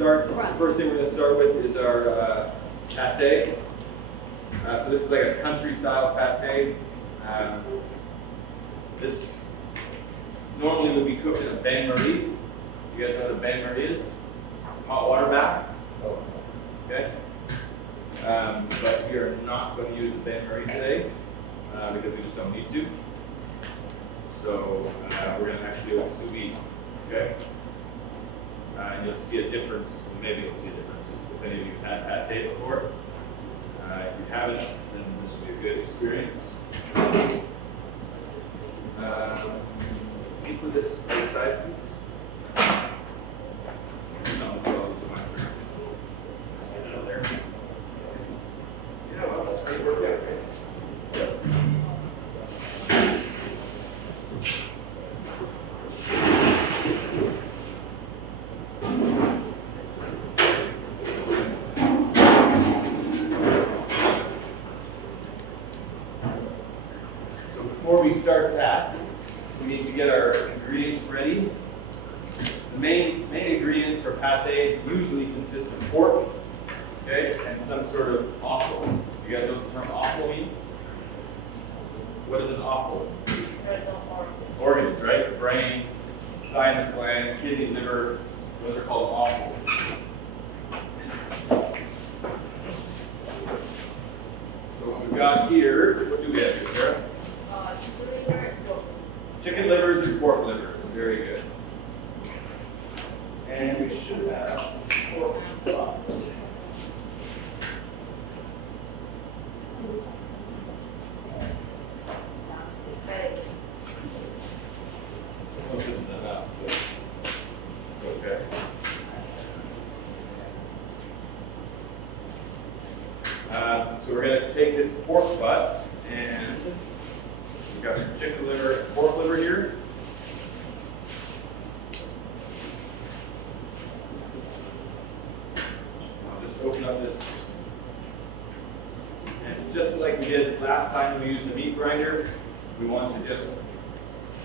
start. The first thing we're going to start with is our pate. So this is like a country style pate. This normally would be cooked in a bain marie. You guys know what a bain marie is? Hot water bath. Okay. But we are not going to use the bain marie today because we just don't need to. So we're going to actually do a sous vide. Okay. And you'll see a difference. Maybe you'll see a difference if any of you have had pate before. If you haven't, then this will be a good experience. Can you put this outside, please? No, it's all these my friends. Let's get it out there. Yeah, well, that's great work out, right? Yep. Before we start that, we need to get our ingredients ready. The main ingredients for pates usually consist of pork, okay, and some sort of offal. You guys know what the term offal means? What is an offal? Organs, right? Brain, thymus gland, kidney, liver, those are called offal. So what we've got here, what do we have here, Sarah? Chicken livers and pork livers. Very good. And we should have some pork chops. Oh, this is enough. It's okay. So we're going to take this pork butt and we've got some chicken liver and pork liver here. I'll just open up this. And just like we did last time we used the meat grinder, we want to just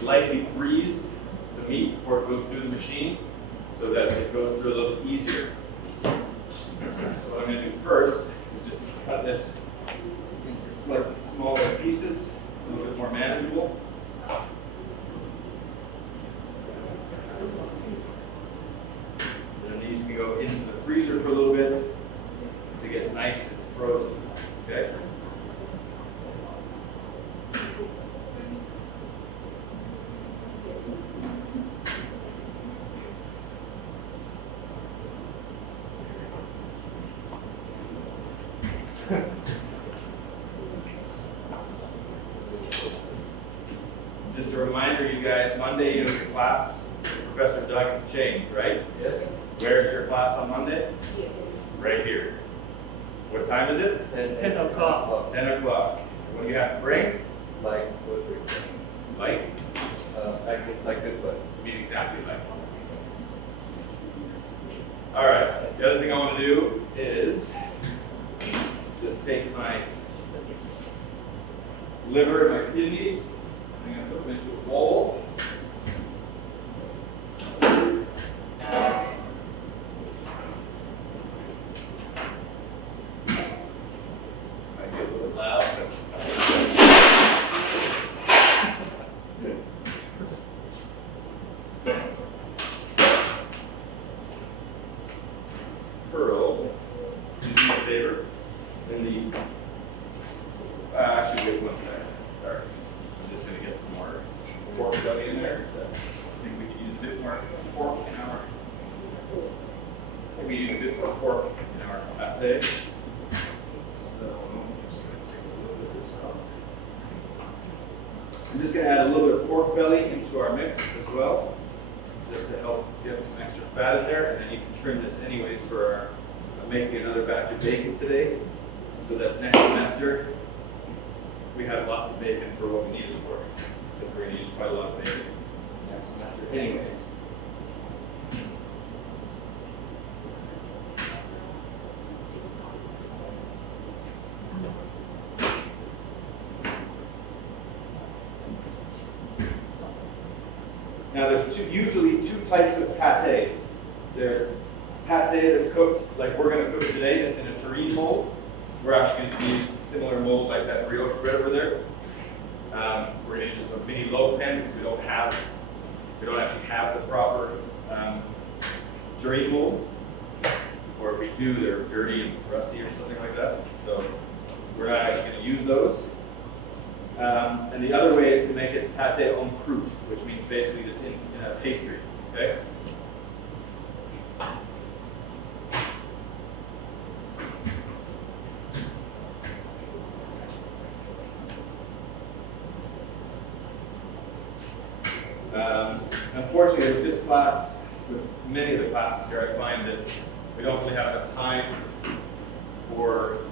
lightly freeze the meat before it goes through the machine so that it goes through a little bit easier. So what I'm going to do first is just cut this into slightly smaller pieces. A little bit more manageable. Then these can go into the freezer for a little bit to get nice and frozen. Okay? Just a reminder, you guys, Monday you have a class. Professor Doug has changed, right? Yes. Where is your class on Monday? Right here. What time is it? 10 o'clock. 10 o'clock. What do you have to bring? Like butchery. Like? Like this, but Mean exactly like. All right. The other thing I want to do is just take my liver and my kidneys. I'm going to put them into a bowl. Might be a little loud, but Pearl, do me a favor. In the actually, wait 1 second. Sorry. I'm just going to get some more pork belly in there. I think we could use a bit more pork in our. Maybe use a bit more pork in our pate. So I'm just going to take a little bit of this off. I'm just going to add a little bit of pork belly into our mix as well, just to help get some extra fat in there. And then you can trim this anyways for our. I'm making another batch of bacon today, so that next semester we have lots of bacon for what we need it for, because we're going to use quite a lot of bacon next semester anyways. Now there's usually two types of pates. There's pate that's cooked, like we're gonna cook it today, just in a terrine mold. We're actually gonna use a similar mold like that brioche bread over there. We're gonna use just a mini loaf pan because we don't actually have the proper terrine molds. Or if we do, they're dirty and rusty or something like that. So we're not actually gonna use those. And the other way is to make it pate en croûte, which means basically just in a pastry, okay? Unfortunately, with this class, with many of the classes here, I find that we don't really have enough time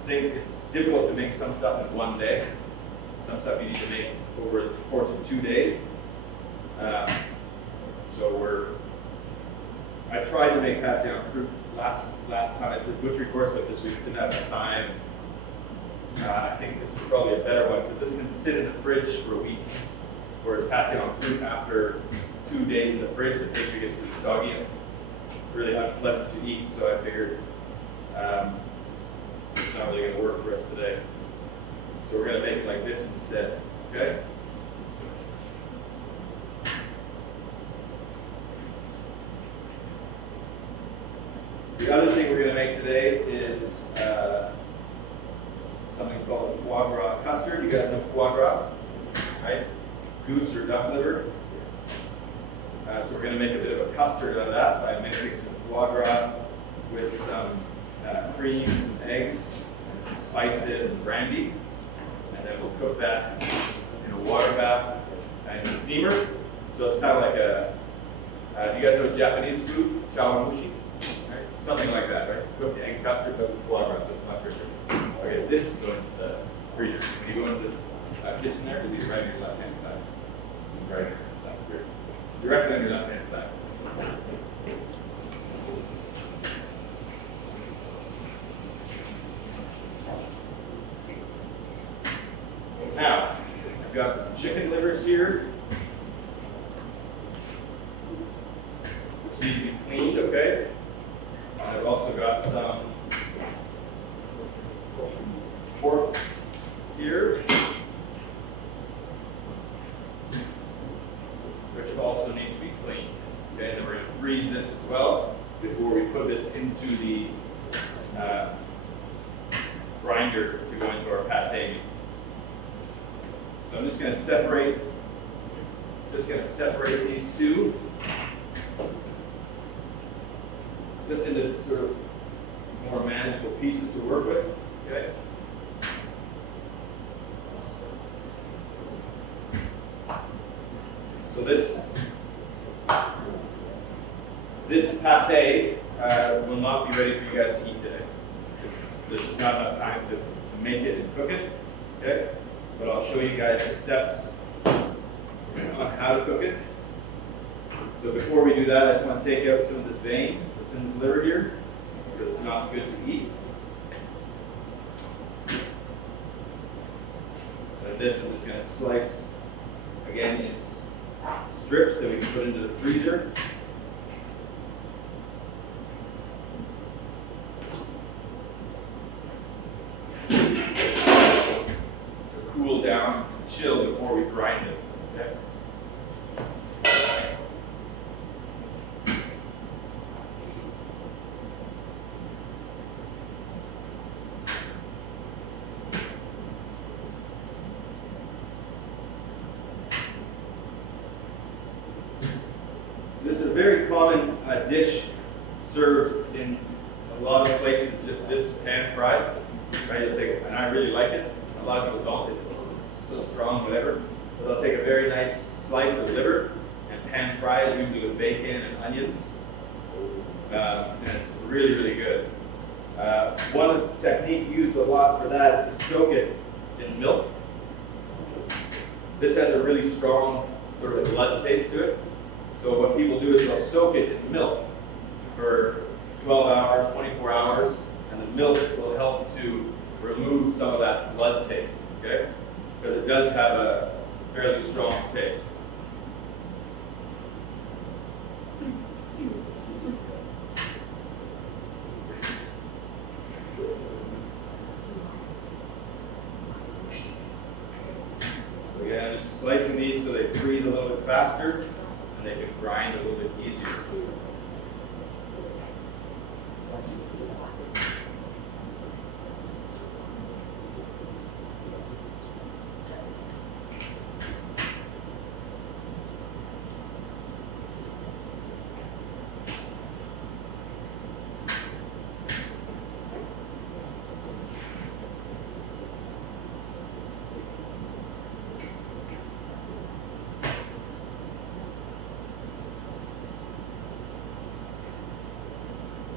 it's difficult to make some stuff in one day. Some stuff you need to make over the course of 2 days. I tried to make pate en croûte last time at this butchery course, but this week didn't have enough time. I think this is probably a better one because this can sit in the fridge for a week. Whereas pate en croûte, after 2 days in the fridge, the pastry gets really soggy and it's really unpleasant to eat. So I figured it's not really going to work for us today. So we're going to make it like this instead, okay? The other thing we're going to make today is something called a foie gras custard. You guys know foie gras, right? Goose or duck liver. So we're going to make a bit of a custard out of that by mixing some foie gras with some cream, some eggs, and some spices and brandy. And then we'll cook that in a water bath and in a steamer. So it's kind of like do you guys know Japanese food? Chawanmushi? Right? Something like that, right? Cooked egg custard, but with foie gras, so it's much richer. Okay, this is going to the freezer. When you go into the kitchen there, it'll be right on your left-hand side. Right on your left-hand side. Directly on your left-hand side. Now, I've got some chicken livers here, which need to be cleaned, okay? And I've also got some pork here, which also need to be cleaned. Okay, and then we're going to freeze this as well before we put this into the grinder to go into our pate. So I'm just going to separate these two just into sort of more manageable pieces to work with. Okay. So this pate will not be ready for you guys to eat today. There's just not enough time to make it and cook it. Okay. But I'll show you guys the steps on how to cook it. So before we do that, I just want to take out some of this vein that's in this liver here, because it's not good to eat. And this I'm just going to slice again into strips that we can put into the freezer. Cool down and chill before we grind it. Okay? This is a very common dish served in a lot of places, just this pan fried. Right? And I really like it. A lot of people don't. It's so strong, whatever. But they'll take a very nice slice of liver and pan fry it, usually with bacon and onions. And it's really, really good. One technique used a lot for that is to soak it in milk. This has a really strong sort of blood taste to it. So what people do is they'll soak it in milk for 12 hours, 24 hours, and the milk will help to remove some of that blood taste, okay? Because it does have a fairly strong taste. I'm just slicing these so they freeze a little bit faster and they can grind a little bit easier.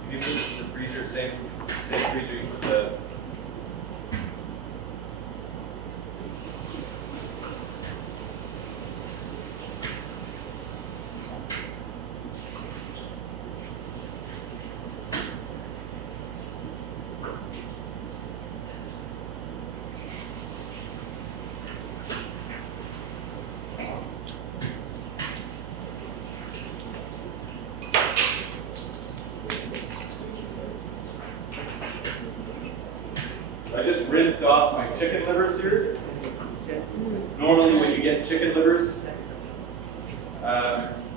You put this in the freezer, same freezer you put the. I just rinsed off my chicken livers here. Normally when you get chicken livers,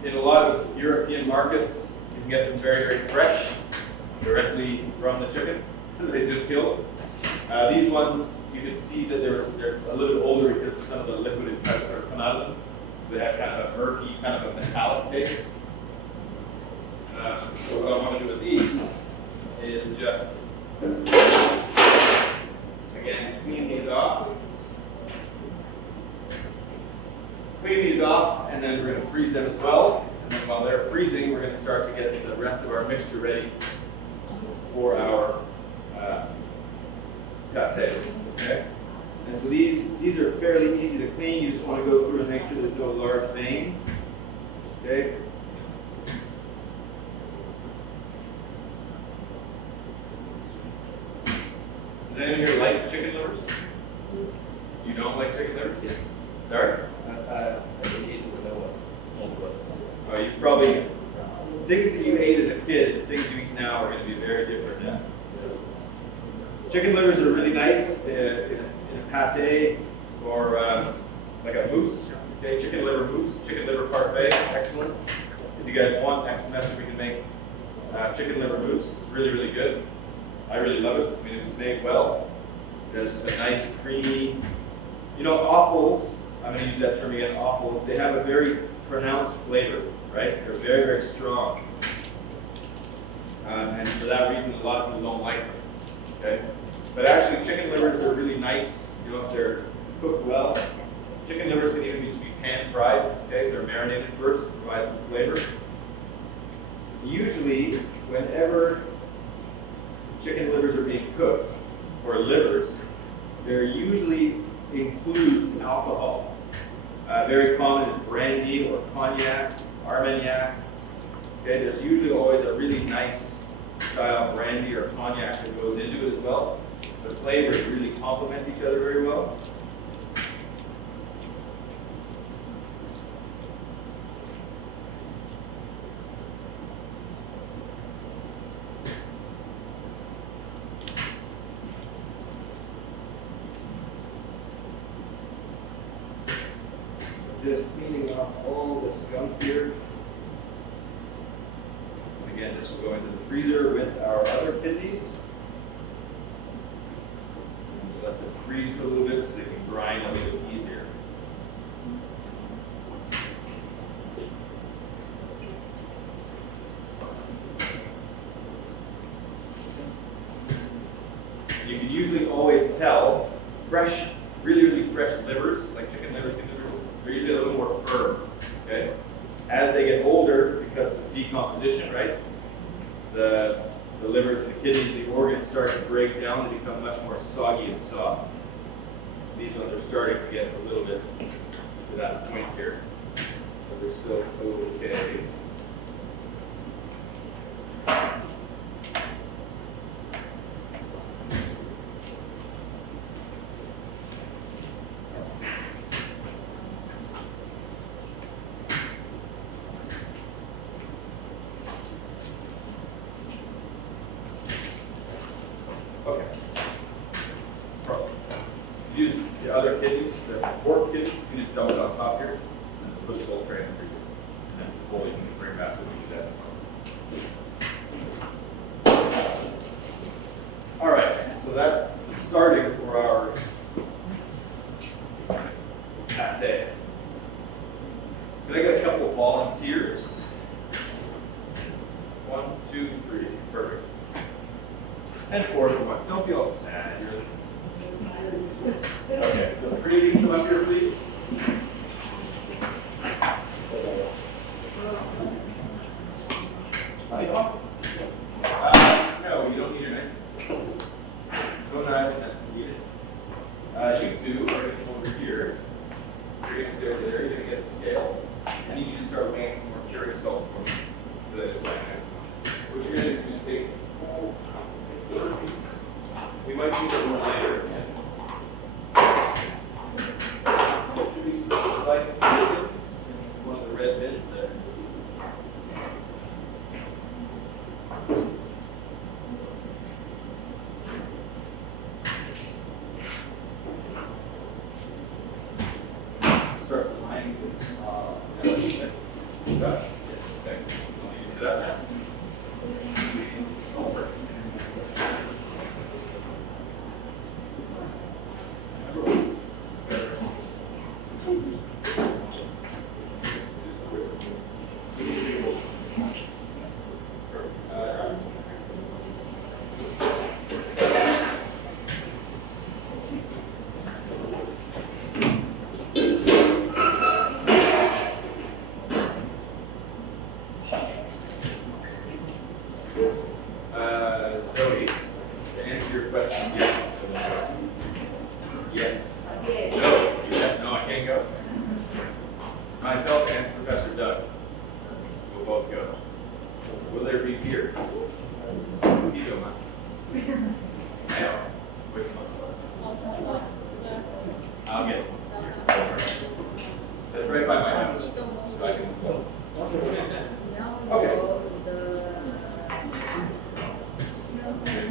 in a lot of European markets, you can get them very, very fresh, directly from the chicken that they just killed. These ones, you can see that they're a little bit older because some of the liquid had kind of sort of come out of them. They have kind of a murky, kind of a metallic taste. So what I want to do with these is just again, clean these off. Clean these off, and then we're going to freeze them as well. And then while they're freezing, we're going to start to get the rest of our mixture ready for our pate. Okay? And so these are fairly easy to clean. You just want to go through and make sure there's no large veins. Okay? Does anyone here like chicken livers? You don't like chicken livers? Yes. Sorry? I think it when I was small. You probably, things that you ate as a kid, things you eat now are going to be very different now. Chicken livers are really nice in a pate or like a mousse. Okay, chicken liver mousse, chicken liver parfait, excellent. If you guys want, next semester we can make chicken liver mousse. It's really, really good. I really love it. I mean, if it's made well, it's a nice, creamy, offals, I'm going to use that term again, offals, they have a very pronounced flavor, right? They're very, very strong. And for that reason, a lot of people don't like them, okay? But actually, chicken livers are really nice, if they're cooked well. Chicken livers can even be pan-fried, okay? If they're marinated first to provide some flavor. Usually, whenever chicken livers are being cooked, or livers, there usually includes alcohol. Very common is brandy or cognac, armagnac. Okay, there's usually always a really nice style brandy or cognac that goes into it as well. The flavors really complement each other very well. Just cleaning off all this gunk here. And again, this will go into the freezer with our other kidneys. And just let them freeze for a little bit so they can grind a little bit easier. You can usually always tell fresh, really, really fresh livers, like chicken livers, they're usually a little more firm, okay? As they get older, because of decomposition, right? The livers and the kidneys, the organs start to break down and become much more soggy and soft. These ones are starting to get a little bit to that point here, but they're still okay. use the other kidneys, the pork kidney, you can just dump it on top here, and just push the whole tray in for you. And then pull it, you can bring it back to when you do that. All right, so that's the starting for our pate. Can I get a couple of volunteers? 1, 2, 3, perfect. And 4 for 1. Don't be all sad. Okay, so Brady, come up here, please. No, you don't need a knife. No knife necessary. You two are going to come over here. You're going to stay over there. You're going to get the scale. And you can just start weighing some mercuric salt for me. So that it's right now. What you're going to do is you're going to take 4 pieces. We might use it more later. There should be some sliced bacon in one of the red bins there. Start lining this. Okay. Sit up now. Zoe, to answer your question, yes. Yes. No, no, I can't go. Myself and Professor Doug will both go. Will there be beer? You don't mind. No. Which one? I'll get it. That's right by my house. So I can go. Okay.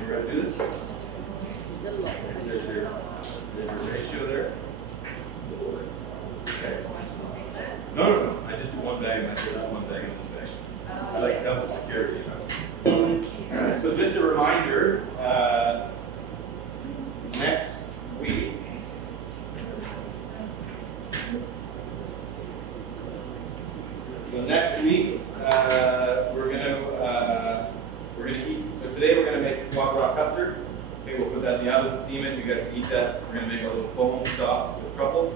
We're going to do this. There's your ratio there. Okay. No. I just do one bag and I put one bag in this bag. I like double security. So just a reminder, next week, we're gonna eat. So today we're gonna make foie gras custard. Okay, we'll put that in the oven, steam it. You guys can eat that. We're gonna make a little foam sauce with truffles.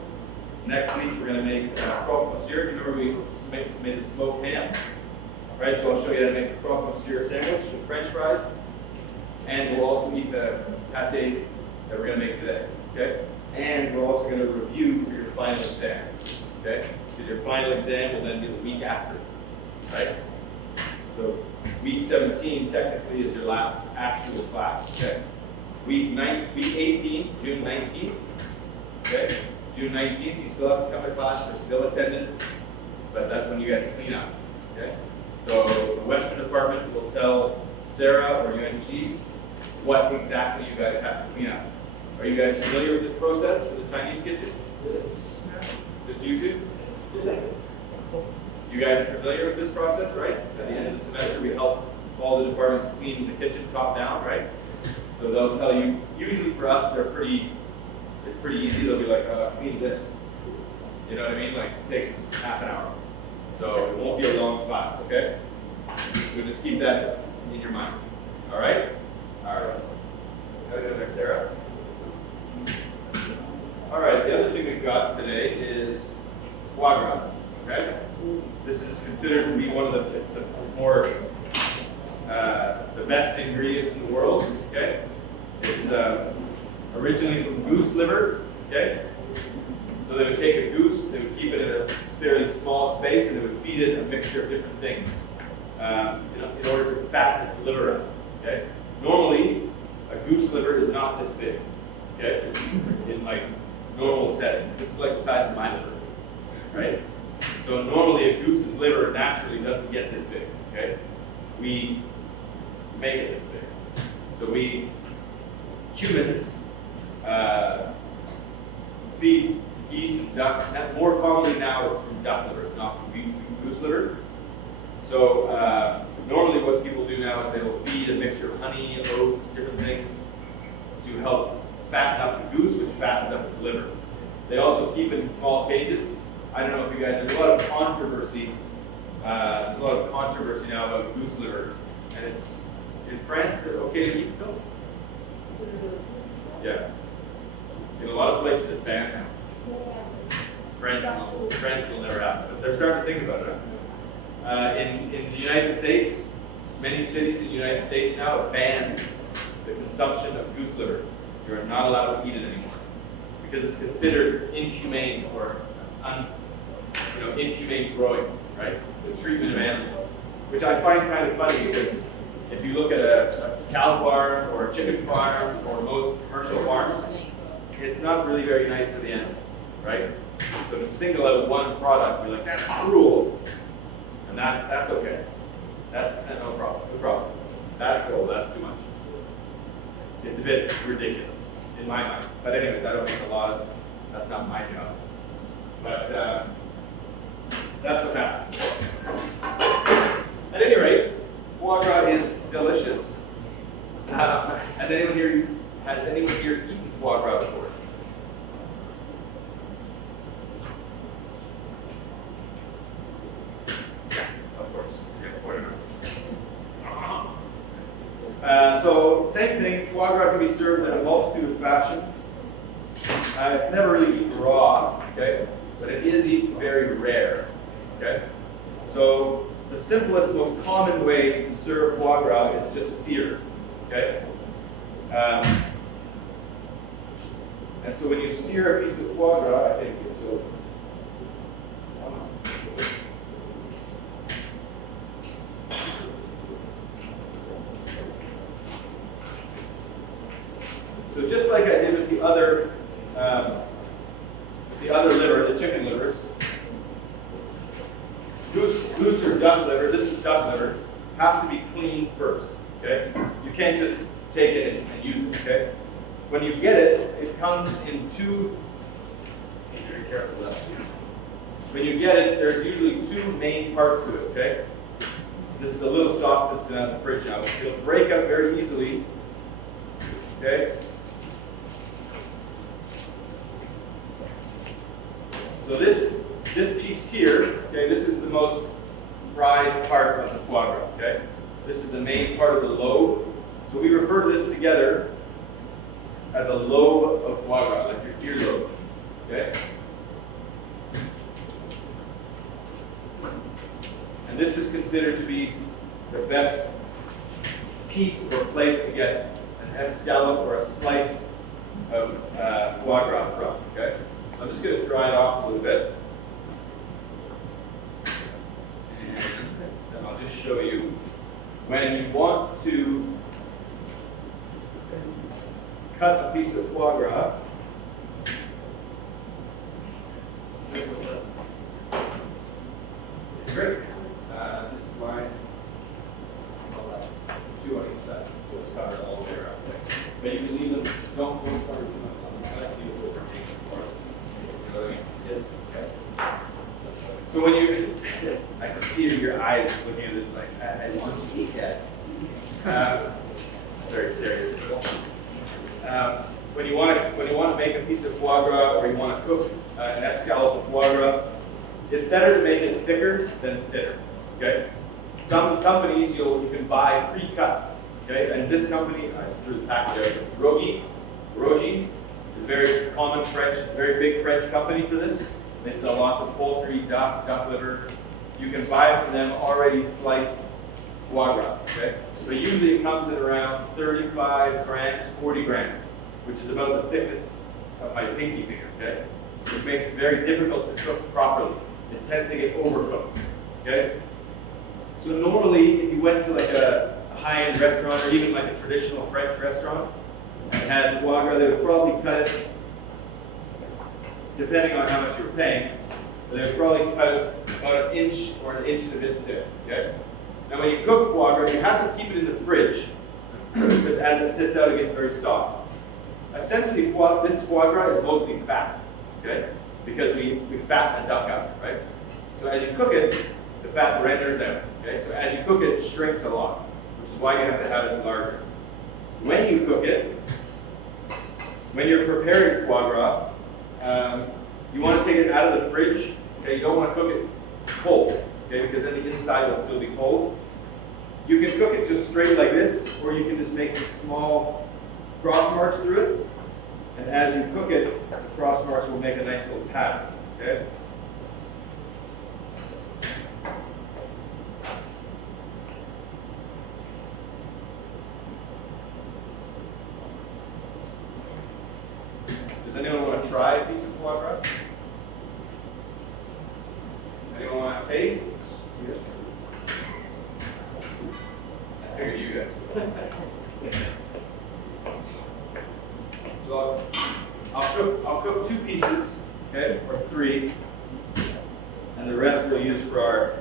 Next week we're gonna make croque monsieur. Remember we made the smoked ham, right? So I'll show you how to make a croque monsieur sandwich with French fries, and we'll also eat the pate that we're gonna make today. Okay, and we're also gonna review for your final exam. Okay, because your final exam will then be the week after, right? So week 17 technically is your last actual class. Okay, week 18, June 19th. Okay, June 19th, you still have to come to class. There's still attendance, but that's when you guys clean up. Okay, so the Western department will tell Sarah or UNG what exactly you guys have to clean up. Are you guys familiar with this process for the Chinese kitchen? Just you two? You guys are familiar with this process, right? At the end of the semester, we help all the departments clean the kitchen top down, right? So they'll tell you, usually for us, it's pretty easy. They'll be like, clean this. You know what I mean? Like, it takes half an hour. So it won't be a long class, okay? So just keep that in your mind. All right? All right. Gotta go next, Sarah. All right, the other thing we've got today is foie gras, okay? This is considered to be one of the more, the best ingredients in the world, okay? It's originally from goose liver, okay? So they would take a goose, they would keep it in a fairly small space, and they would feed it a mixture of different things in order to fatten its liver up, okay? Normally, a goose liver is not this big, okay? In like normal settings. This is like the size of my liver, right? So normally a goose's liver naturally doesn't get this big, okay? We make it this big. So we, humans, more commonly now it's from duck liver, it's not from goose liver. So normally what people do now is they will feed a mixture of honey, oats, different things to help fatten up the goose, which fattens up its liver. They also keep it in small cages. I don't know if you guys, there's a lot of controversy. There's a lot of controversy now about goose liver. And it's, in France, they're okay to eat still? Yeah. In a lot of places it's banned now. France will never happen, but they're starting to think about it. In the United States, many cities in the United States now have banned the consumption of goose liver. You are not allowed to eat it anymore because it's considered inhumane or inhumane growing, right? The treatment of animals, which I find kind of funny because if you look at a cow farm or a chicken farm or most commercial farms, it's not really very nice for the animal, right? So to single out one product, you're like, that's cruel. And that's okay. That's no problem. No problem. That's cool. That's too much. It's a bit ridiculous in my mind. But anyways, I don't make the laws. That's not my job. But that's what happens. At any rate, foie gras is delicious. Has anyone here eaten foie gras before? Of course. So same thing, foie gras can be served in a multitude of fashions. It's never really eaten raw, okay? But it is eaten very rare, okay? So the simplest, most common way to serve foie gras is just sear, okay? And so when you sear a piece of foie gras, I think it's over. So just like I did with the other liver, the chicken livers, goose or duck liver, this is duck liver, has to be cleaned first, okay? You can't just take it and use it, okay? When you get it, it comes in two, be very careful with that. When you get it, there's usually two main parts to it, okay? This is a little soft that's been out of the fridge now. It'll break up very easily, okay? So this piece here, okay, this is the most prized part of the foie gras, okay? This is the main part of the lobe. So we refer to this together as a lobe of foie gras, like your earlobe, okay? And this is considered to be the best piece or place to get an escallop or a slice of foie gras from, okay? I'm just going to dry it off a little bit. And then I'll just show you. When you want to cut a piece of foie gras, great. This is mine. Two on each side, so it's covered all the way around. But you can leave them, don't cover too much on the side, leave it over So when you, I can see your eyes looking at this like, I want to eat that. Very serious. When you want to make a piece of foie gras or you want to cook an escallop of foie gras, it's better to make it thicker than thinner. Okay. Some companies you can buy pre-cut. Okay, and this company, I just threw the package out. Rogi is very common French. It's a very big French company for this. They sell lots of poultry, duck liver. You can buy from them already sliced foie gras, okay? So usually it comes in around 35 grams, 40 grams, which is about the thickness of my pinky finger, okay? Which makes it very difficult to cook properly. It tends to get overcooked, okay? So normally, if you went to like a high-end restaurant or even like a traditional French restaurant and had foie gras, they would probably cut it, depending on how much you were paying, but they would probably cut it about an inch or an inch and a bit thick, okay? Now when you cook foie gras, you have to keep it in the fridge because as it sits out, it gets very soft. Essentially, this foie gras is mostly fat, okay? because we fatten the duck up, right? So as you cook it, the fat renders out, okay? So as you cook it, it shrinks a lot, which is why you have to have it larger. When you cook it, when you're preparing foie gras, you want to take it out of the fridge, okay? You don't want to cook it cold, okay? Because then the inside will still be cold. You can cook it just straight like this, or you can just make some small cross marks through it. And as you cook it, the cross marks will make a nice little pattern, okay? Does anyone want to try a piece of foie gras? Anyone want to taste? I figured you guys. So I'll cook 2 pieces, okay, or 3, and the rest we'll use for our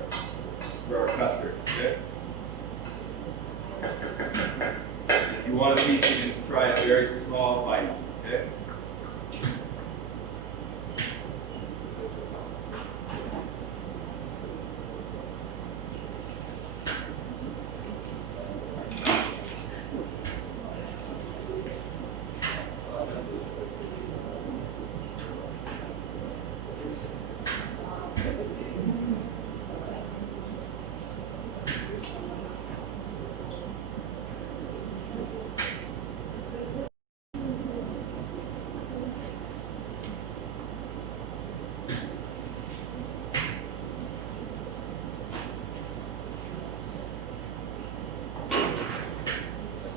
custard, okay? If you want a piece, you can just try a very small bite, okay?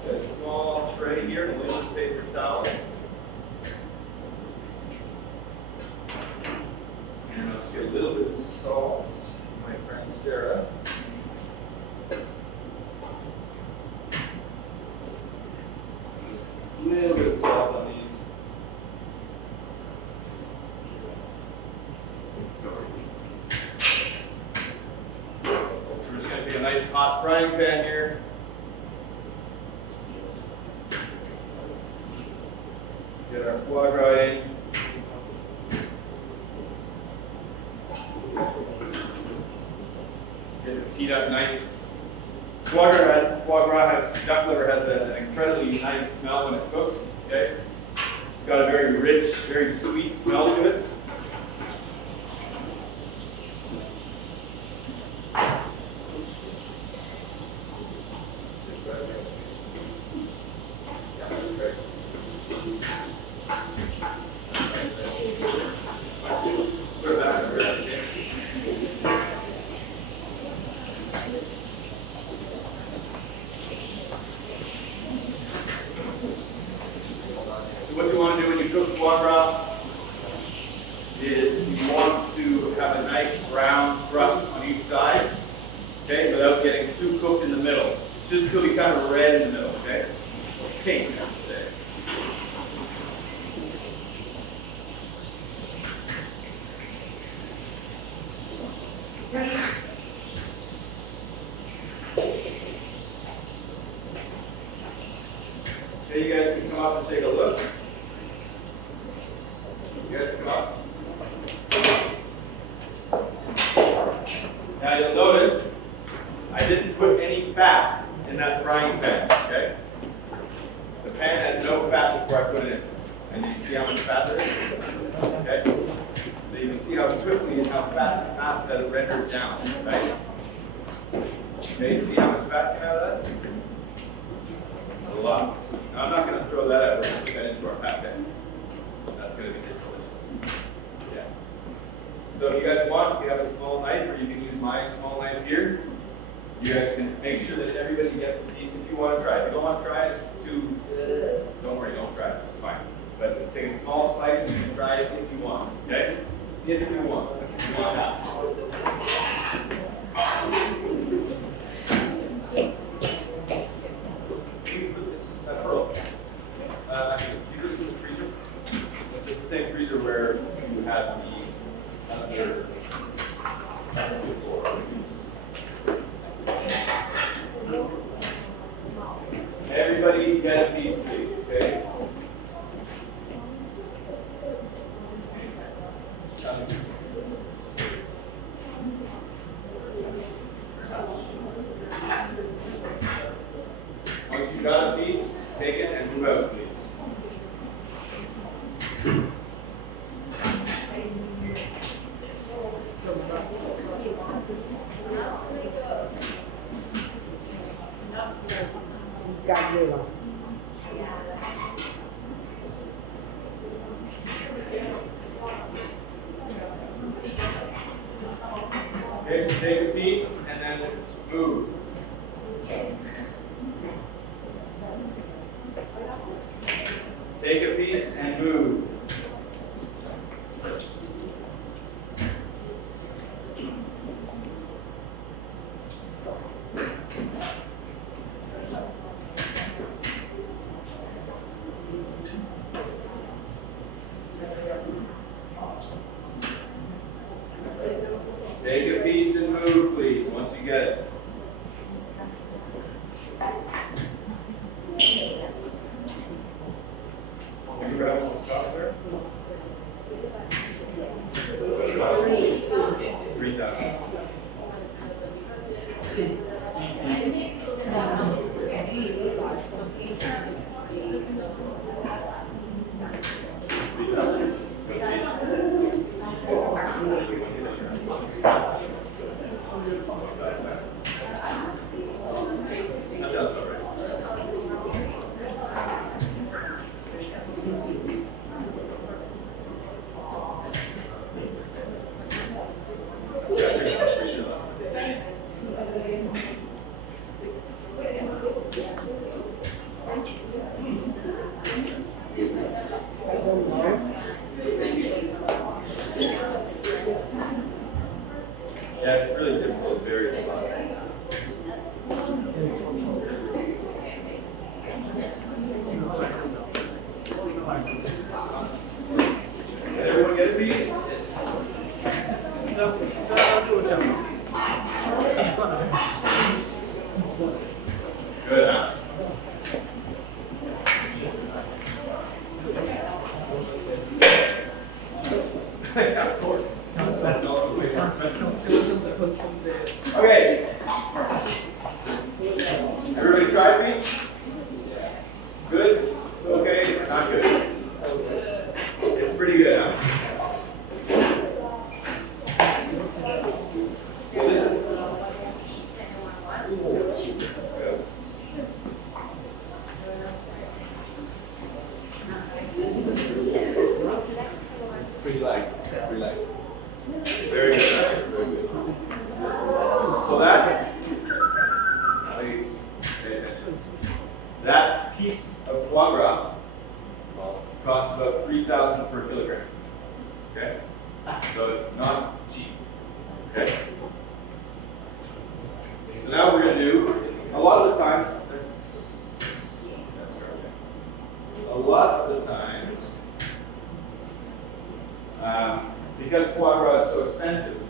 A small tray here, a little paper towel. And I'll just get a little bit of salt, my friend Sarah. Just a little bit of salt on these. So we're just going to take a nice hot frying pan here. Get our foie gras in. Get this heat up nice. Foie gras has, duck liver has an incredibly nice smell when it cooks, okay? It's got a very rich, very sweet smell to it. What you want to do when you cook foie gras is you want to have a nice brown crust on each side, okay, without getting too cooked in the middle. It should still be kind of red in the middle, okay? Or pink, I would say. Okay, you guys can come up and take a look. You guys come up. Now you'll notice I didn't put any fat in that frying pan, okay? The pan had no fat before I put it in. And you can see how much fat there is, okay? So you can see how quickly and how fast that it renders down, right? Okay, see how much fat came out of that? Lots. Now I'm not going to throw that out. We're going to put that into our pate. That's going to be just delicious. Yeah. So if you guys want, you have a small knife, or you can use my small knife here. You guys can make sure that everybody gets a piece if you want to try it. If you don't want to try it, it's too. Don't worry, don't try it. It's fine. But take a small slice and you can try it if you want. Okay? If you want. If you want that. You put this in the freezer. It's the same freezer where you have the other. Everybody get a piece, please, okay? cut piece, take it and move out, please. Okay, so take a piece and then move. Take a piece and move. Take a piece and move, please, once you get it. Can you grab some stuff, sir? 3,000. That sounds about right. Yeah, it's really difficult to vary a lot. Did everyone get a piece? Good, huh? Yeah, of course. That's also way more expensive. Okay. Everybody try a piece? Good? Okay? Not good. It's pretty good, huh? Well, this is. Pretty light. Pretty light. Very good. Very good. So that, please pay attention. That piece of foie gras costs about 3,000 per kilogram. Okay? So it's not cheap. Okay? So now we're going to do, a lot of the times, that's right. A lot of the times, because foie gras is so expensive.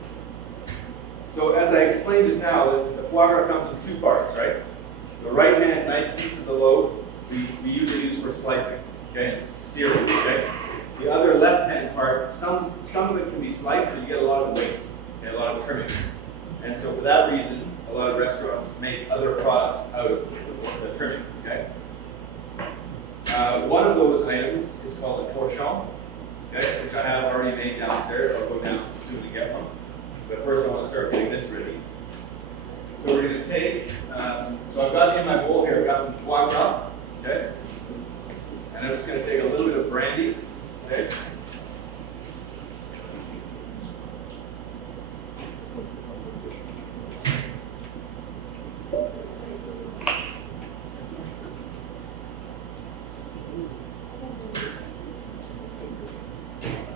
So as I explained just now, the foie gras comes in two parts, right? The right hand, nice piece of the lobe, we usually use for slicing, okay? It's searing, okay? The other left hand part, some of it can be sliced, but you get a lot of waste, okay? A lot of trimming. And so for that reason, a lot of restaurants make other products out of the trimming, okay? One of those items is called a torchon, okay, which I have already made downstairs. I'll go down soon and get one. But first I want to start getting this ready. So we're going to take, so I've got in my bowl here, I've got some foie gras, okay? And I'm just going to take a little bit of brandy, okay?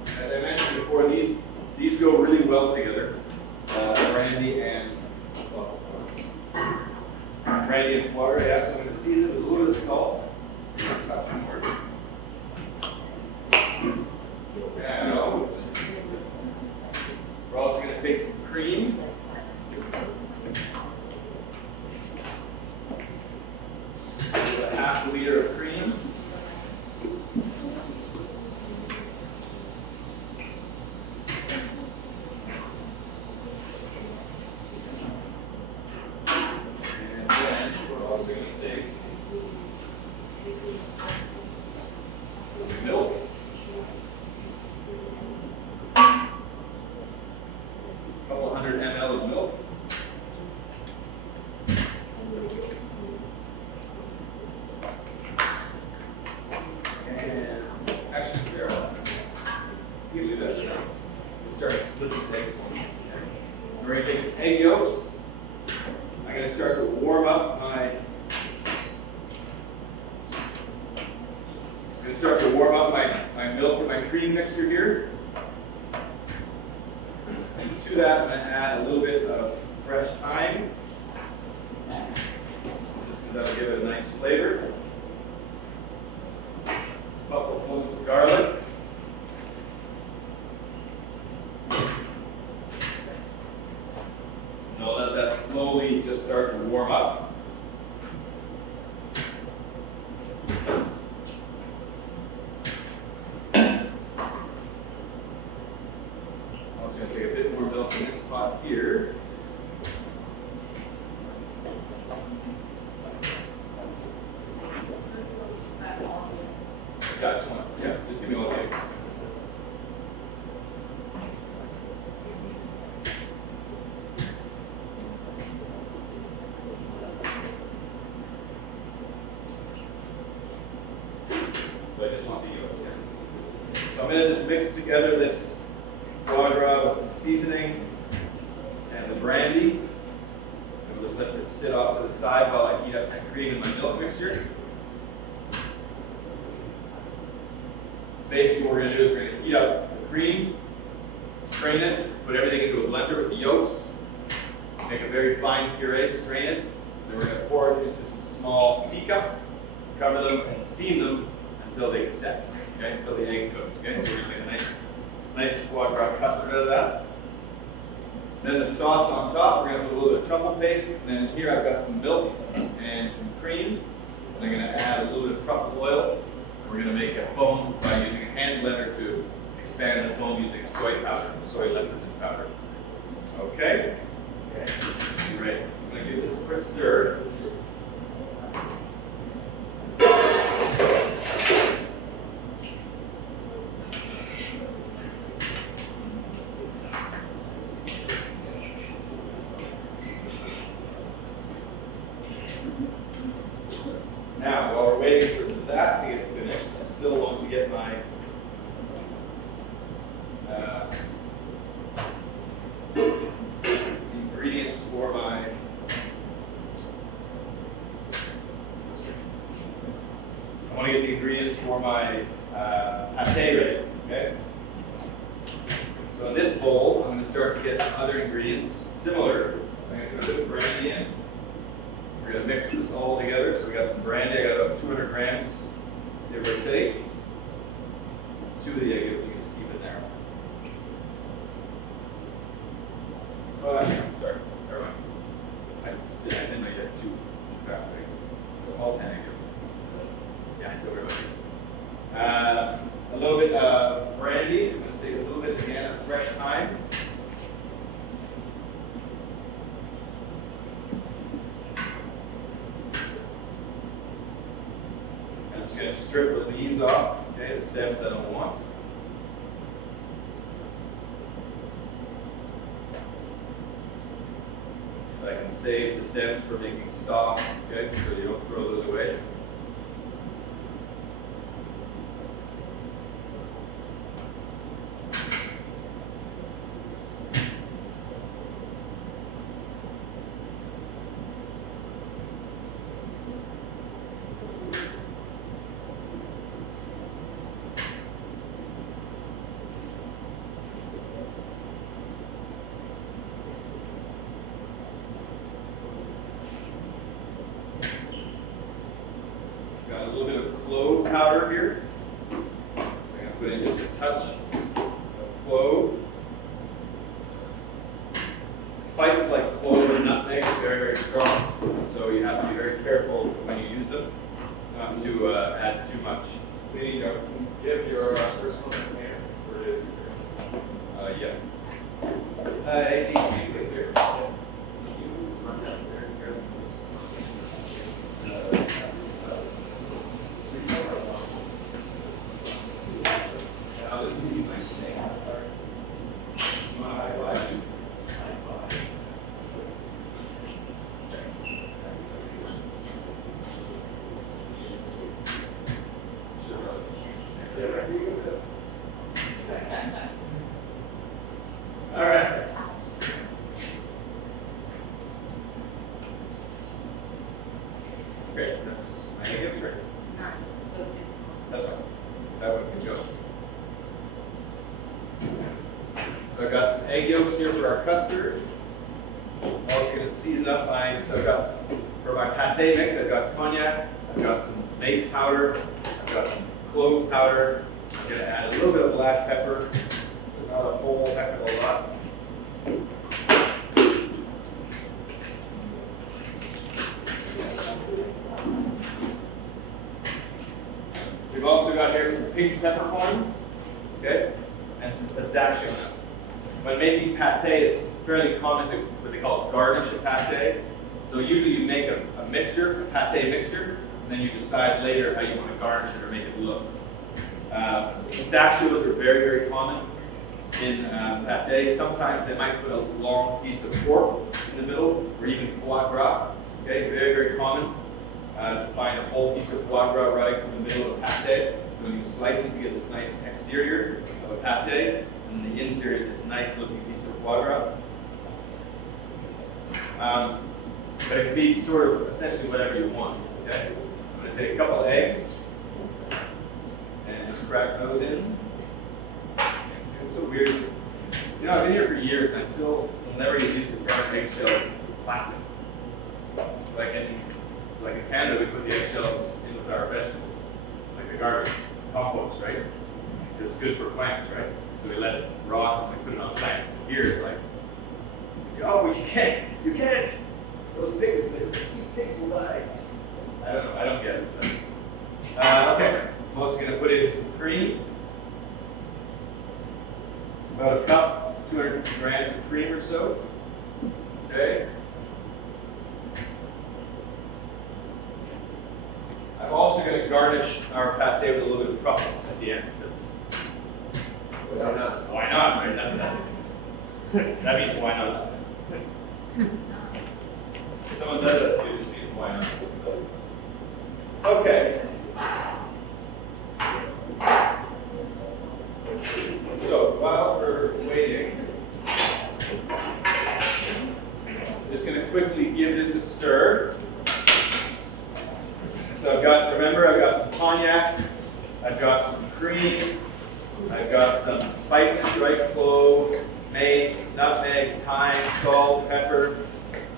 As I mentioned before, these go really well together, brandy and foie gras. Yeah, so I'm going to season it with a little bit of salt. Touch more. And we're also going to take some cream. About half a liter of cream. split the eggs for me. Okay. So we're going to take some egg yolks. I'm going to start to warm up my my milk and my cream mixture here. And to that, I'm going to add a little bit of fresh thyme, just because that'll give it a nice flavor. A couple cloves of garlic. And I'll let that slowly just start to warm up. I'm also going to take a bit more milk in this pot here. Yeah, just give me all the eggs. But I just want the yolks. So I'm going to just mix together this foie gras with some seasoning and the brandy. And we'll just let this sit off to the side while I heat up my cream and my milk mixture. Basically what we're going to do is we're going to heat up the cream, strain it, put everything into a blender with the yolks, make a very fine puree, strain it, then we're going to pour it into some small teacups, cover them and steam them until they set, okay, until the egg cooks, okay, so we're going to make a nice foie gras custard out of that. Then the sauce on top, we're going to put a little bit of truffle paste, and then here I've got some milk and some cream, and I'm going to add a little bit of truffle oil. We're going to make a foam by using a hand blender to expand the foam using soy powder, soy lecithin powder. Okay? Okay. Great. I'm going to give this a quick stir. Now, while we're waiting for that to get finished, I still want to get my ingredients for my pate ready. Okay. So in this bowl, I'm going to start to get some other ingredients similar. I'm going to put a bit of brandy in. We're going to mix this all together. So we got some brandy. I got about 200 grams, give or take. 2 of the egg yolks, you can just keep it there. Sorry, never mind. I didn't know you had two packs of eggs. All 10 egg yolks. Yeah, don't worry about it. A little bit of brandy. I'm going to take a little bit again of fresh thyme. I'm just going to strip the leaves off, okay, the stems I don't want. I can save the stems for making stock, okay, so you don't throw those away. Got a little bit of clove powder here. So I'm going to put in just a touch of clove. Spices like clove and nutmeg are very, very strong, so you have to be very careful when you use them not to add too much. Maybe give your personal container for the Yeah. Hey, you right here. You run downstairs and grab now this would be my snake. You want to high five? High five. egg yolks here for our custard. I'm also going to season up so I've got, for my pate mix, I've got cognac, I've got some mace powder, I've got some clove powder. I'm going to add a little bit of black pepper, not a whole heck of a lot. We've also got here some pink peppercorns, okay, and some pistachio nuts. When making pate, it's fairly common to what they call garnish a pate. So usually you make a mixture, a pate mixture, and then you decide later how you want to garnish it or make it look. Pistachios are very, very common in pate. Sometimes they might put a long piece of pork in the middle, or even foie gras. Okay, very, very common to find a whole piece of foie gras right in the middle of a pate. When you slice it, you get this nice exterior of a pate, and the interior is this nice looking piece of foie gras. But it can be sort of essentially whatever you want. Okay, I'm going to take a couple of eggs and just crack those in. It's so weird. You know, I've been here for years and I still will never get used to throwing eggshells in plastic. Like in Canada, we put the eggshells in with our vegetables, like the garbage, compost, right? It's good for plants, right? So we let it rot and we put it on plants. Here it's like, oh, you can't. Those pigs, the sweet pigs will die. I don't know, I don't get it. Okay, I'm also going to put in some cream. About a cup, 250 grams of cream or so. Okay. I'm also going to garnish our pate with a little bit of truffles at the end because Why not? why not, right? That means why not. If someone does that too, it just means why not. Okay. So while we're waiting, I'm just going to quickly give this a stir. So I've got some cognac, I've got some cream, I've got some spices, right? Clove, mace, nutmeg, thyme, salt, pepper.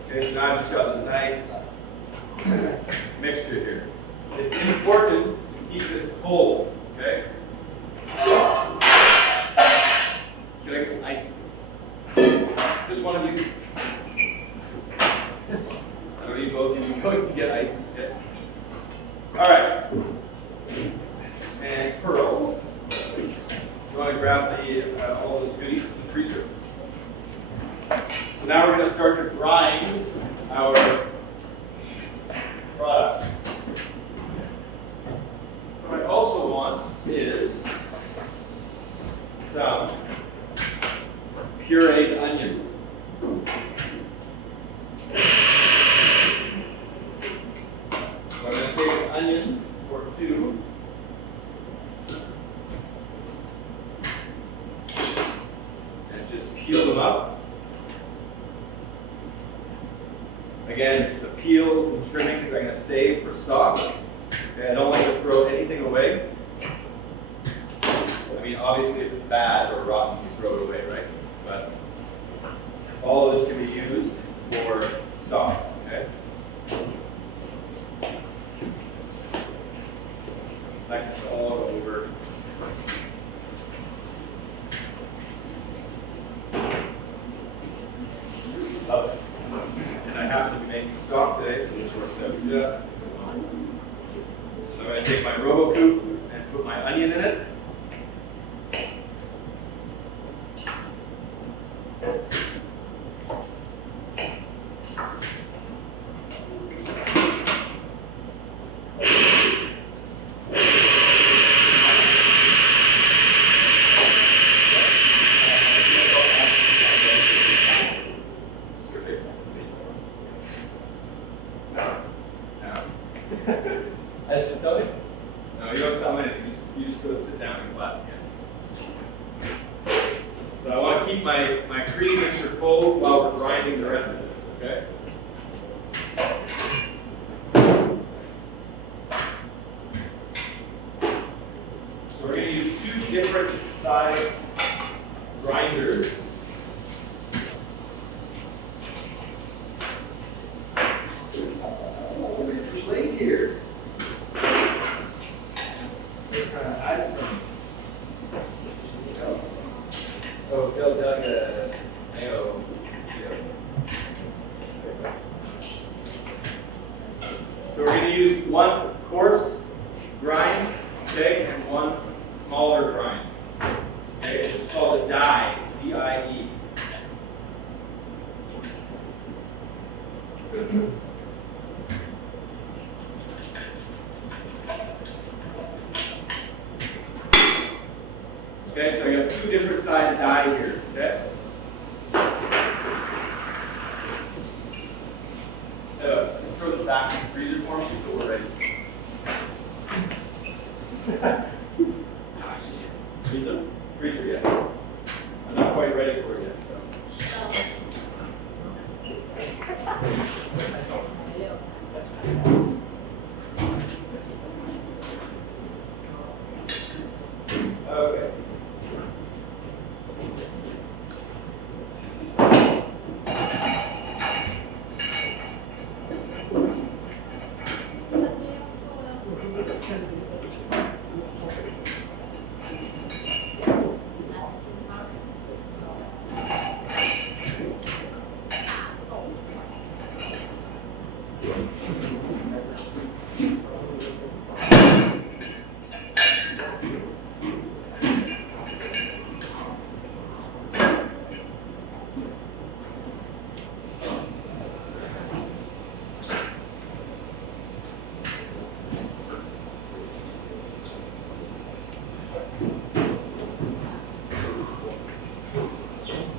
Okay, so now I've just got this nice mixture here. It's important to keep this cold, okay? Should I get some ice, please? Just one of you. I know you both are going to get ice. Okay? All right. And Pearl, you want to grab all those goodies from the freezer. So now we're going to start to grind our products. What I also want is some pureed onion. So I'm going to take an onion or two. And just peel them up. Again, the peels and trimmings I'm going to save for stock. Okay, I don't like to throw anything away. I mean, obviously if it's bad or rotten, you throw it away, right? But all of this can be used for stock, okay? That's all over. Love it. And I happen to be making stock today, so this works out just. So I'm going to take my RoboCoupe and put my onion in it. I should tell you? No, you don't tell me anything. You just go sit down in class again. So I want to keep my cream mixture cold while we're grinding the rest of this, okay? So we're going to use two different size grinders. Oh, Philadelphia, Mayo. So we're going to use one coarse grind, okay, and one smaller grind. Okay, it's called a die, D-I-E. Okay, so I got two different size die here, okay? Just throw this back in the freezer for me so we're ready. Freezer? Freezer, yes. I'm not quite ready for it yet, so. Okay.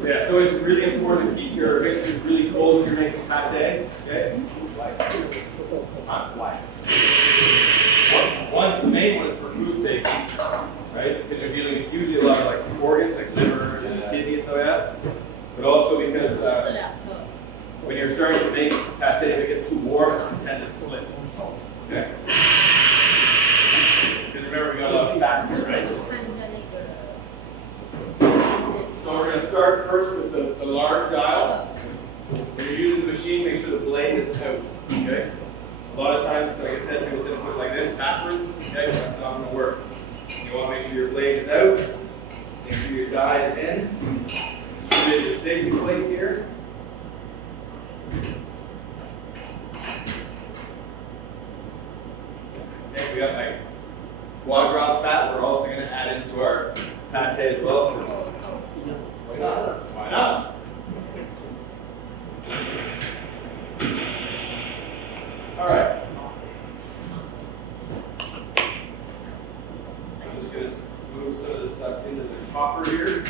Yeah, it's always really important to keep your mixtures really cold when you're making pate, okay? Why? One, the main one is for food safety, right? Because you're dealing with usually a lot of like organs, like liver and kidney and stuff like that. But also because when you're starting to make pate, if it gets too warm, it can tend to split. Okay? Because remember, we got a lot of fat here, right? So we're going to start first with the large dial. When you're using the machine, make sure the blade is out, okay? A lot of times, like I said, people tend to put it like this, backwards, okay? That's not going to work. You want to make sure your blade is out, make sure your die is in. Put in the safety plate here. Okay, we got my foie gras fat. We're also going to add into our pate as well. Why not? Why not? All right. I'm just going to move some of this stuff into the hopper here.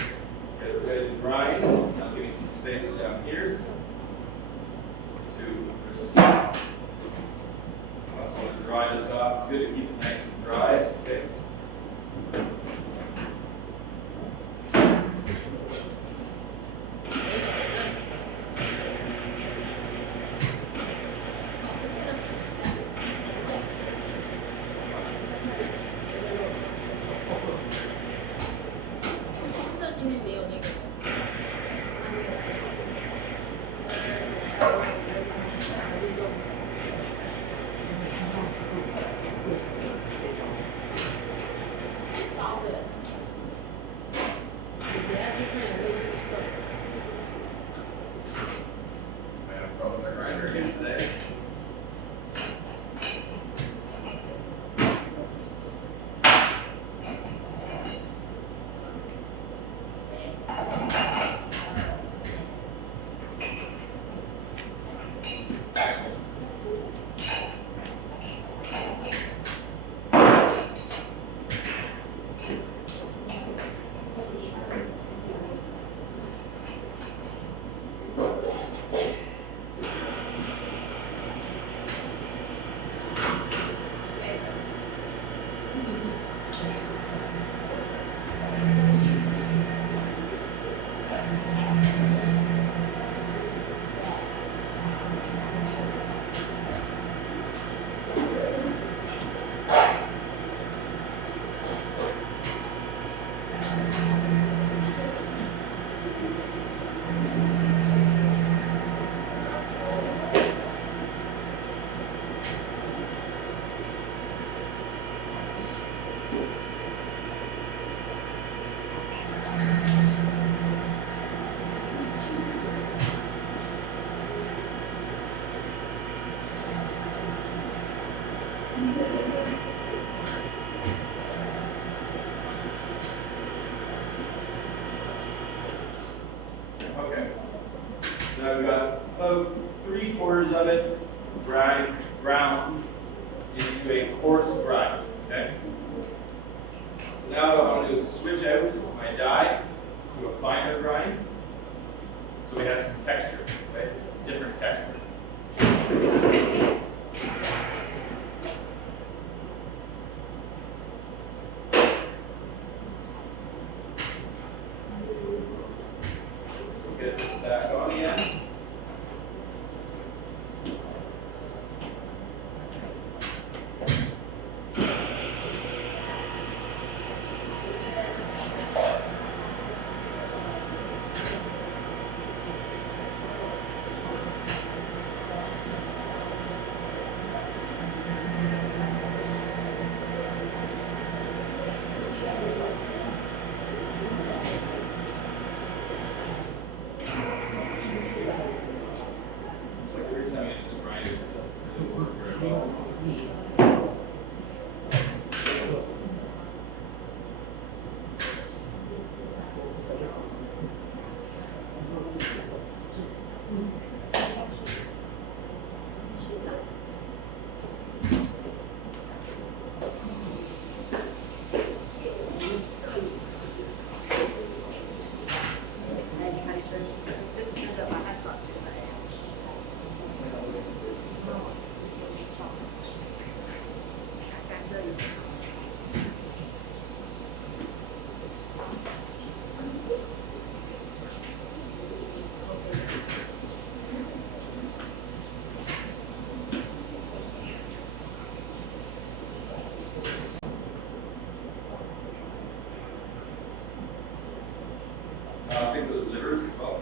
Get it ready to grind. I'll give you some space down here to respond. I also want to dry this off. It's good to keep it nice and dry. Okay. we got about 3/4 of it ground into a coarse grind. Okay. So now what I want to do is switch out my dye to a finer grind, so we have some texture, right? Different texture. Get this back on again. I'll take those livers as well.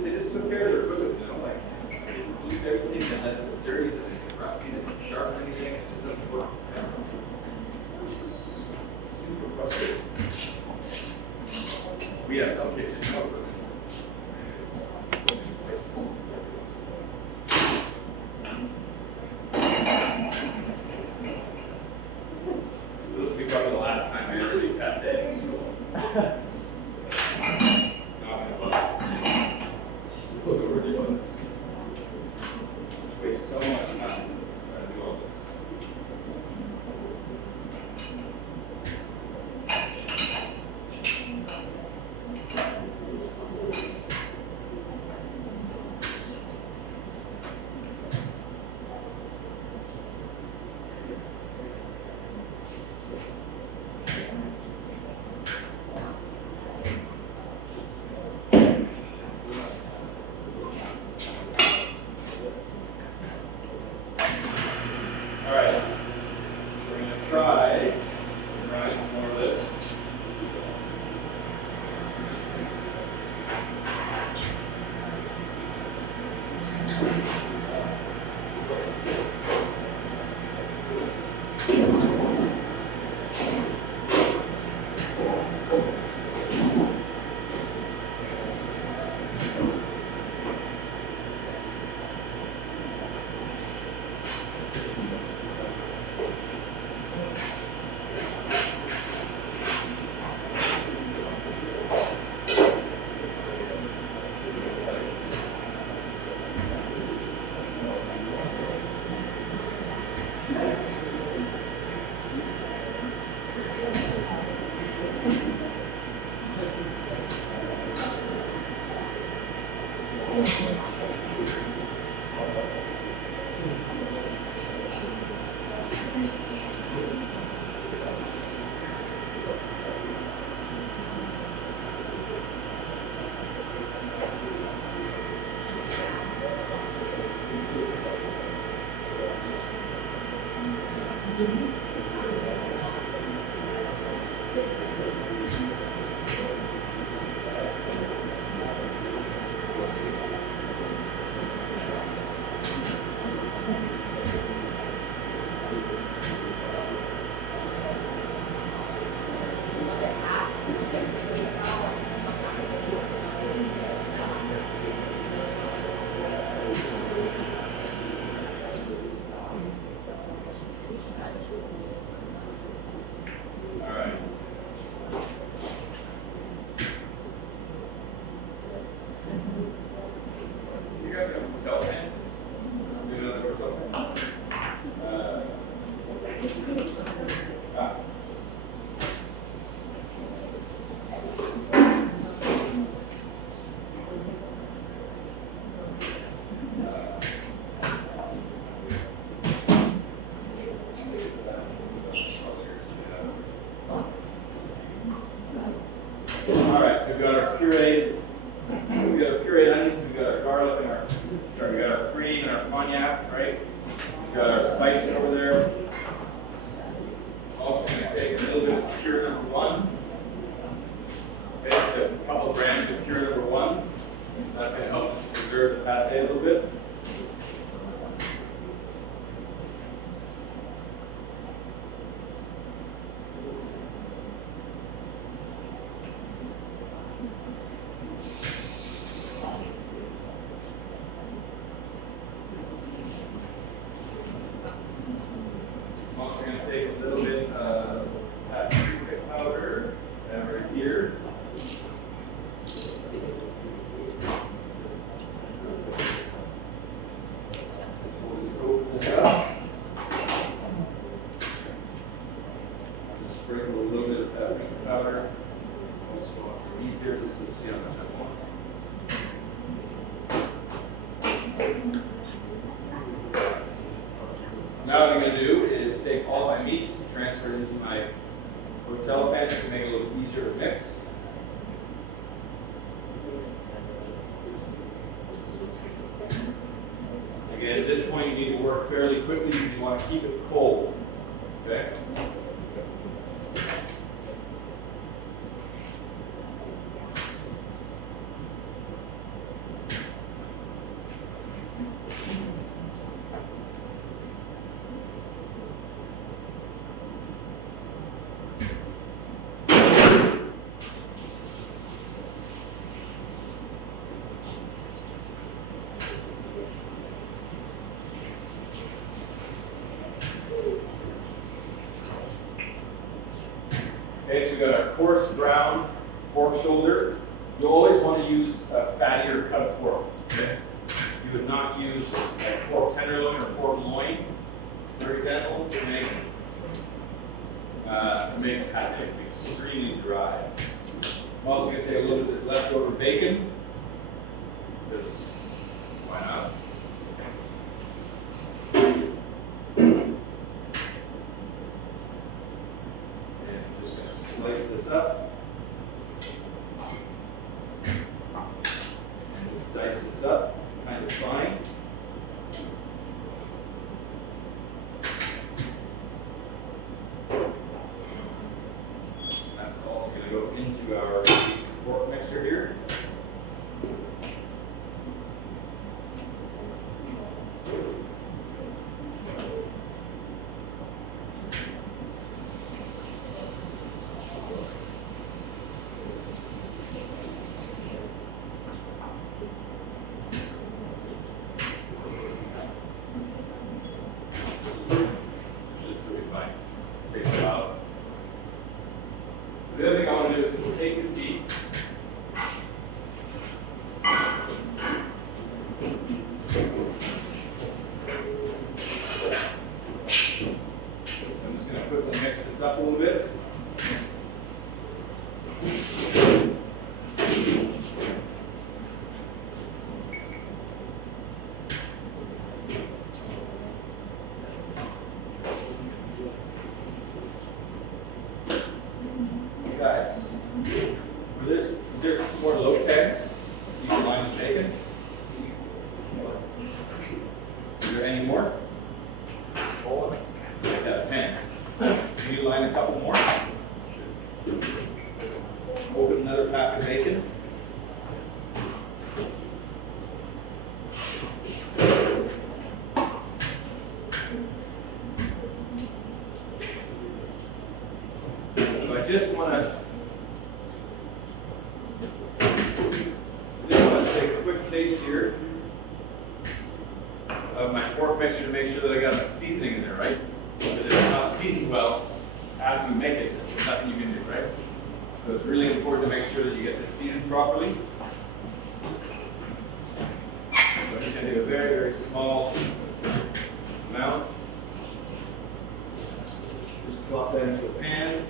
They just took care of their equipment, you know, like they just used everything and then it was dirty, then it's rusty, then it's sharp or anything, it just doesn't work. Super frustrating. We have no kitchen, no equipment. This will be probably the last time I ever leave that day in school. Not gonna bust this. Look over the waste so much time trying to do all this. All right, so we're going to try grind some more of this. All right. You got your hotel pen? Do another hotel pen. Ah. All right, so we've got our pureed onions, we've got our garlic and we got our cream and our cognac, right? We've got our spices over there. Also going to take a little bit of pure number one. Okay, just a couple grams of pure number one. That's going to help us preserve the pate a little bit. I'm also going to take a little bit of paprika powder over here. We'll just open this up. Just sprinkle a little bit of paprika powder. Also on meat here, just to see how much I want. Now what I'm going to do is take all my meat, transfer it into my hotel pan to make it a little easier to mix. Again, at this point you need to work fairly quickly because you want to keep it cold. Okay? Okay, so we've got our coarse ground pork shoulder. You always want to use a fattier cut of pork. Okay? You would not use like pork tenderloin or pork loin, for example, to make a pate extremely dry. I'm also going to take a little bit of this leftover bacon, because why not? Slice this up and just dice this up kind of fine. That's also going to go into our pork mixture here. Just so we might taste it out. The other thing I want to do is just taste the piece. I'm just going to quickly mix this up a little bit. Guys, for this, is there some more loaf pans you can line with bacon? Is there any more? Yeah, pans. Maybe line a couple more. Open another pack of bacon. So I just want to take a quick taste here of my pork mixture to make sure that I got enough seasoning in there, right? Because if it's not seasoned well, after you make it, there's nothing you can do, right? So it's really important to make sure that you get this seasoned properly. So I'm just going to do a very, very small amount. Just plop that into a pan.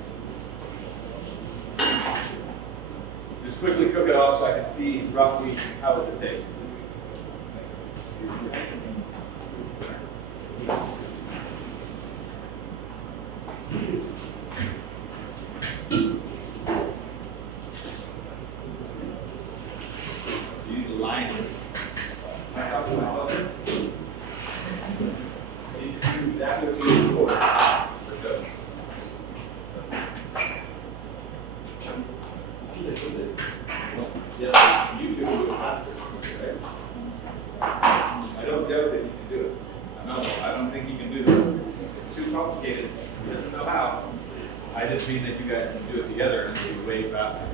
Just quickly cook it off so I can see roughly how it will taste. Use the line. I have to myself. You can do exactly what you did before. Yes, you should do it faster, right? I don't doubt that you can do it. I don't think you can do this. It's too complicated. He doesn't know how. I just mean that you guys can do it together and do it way faster.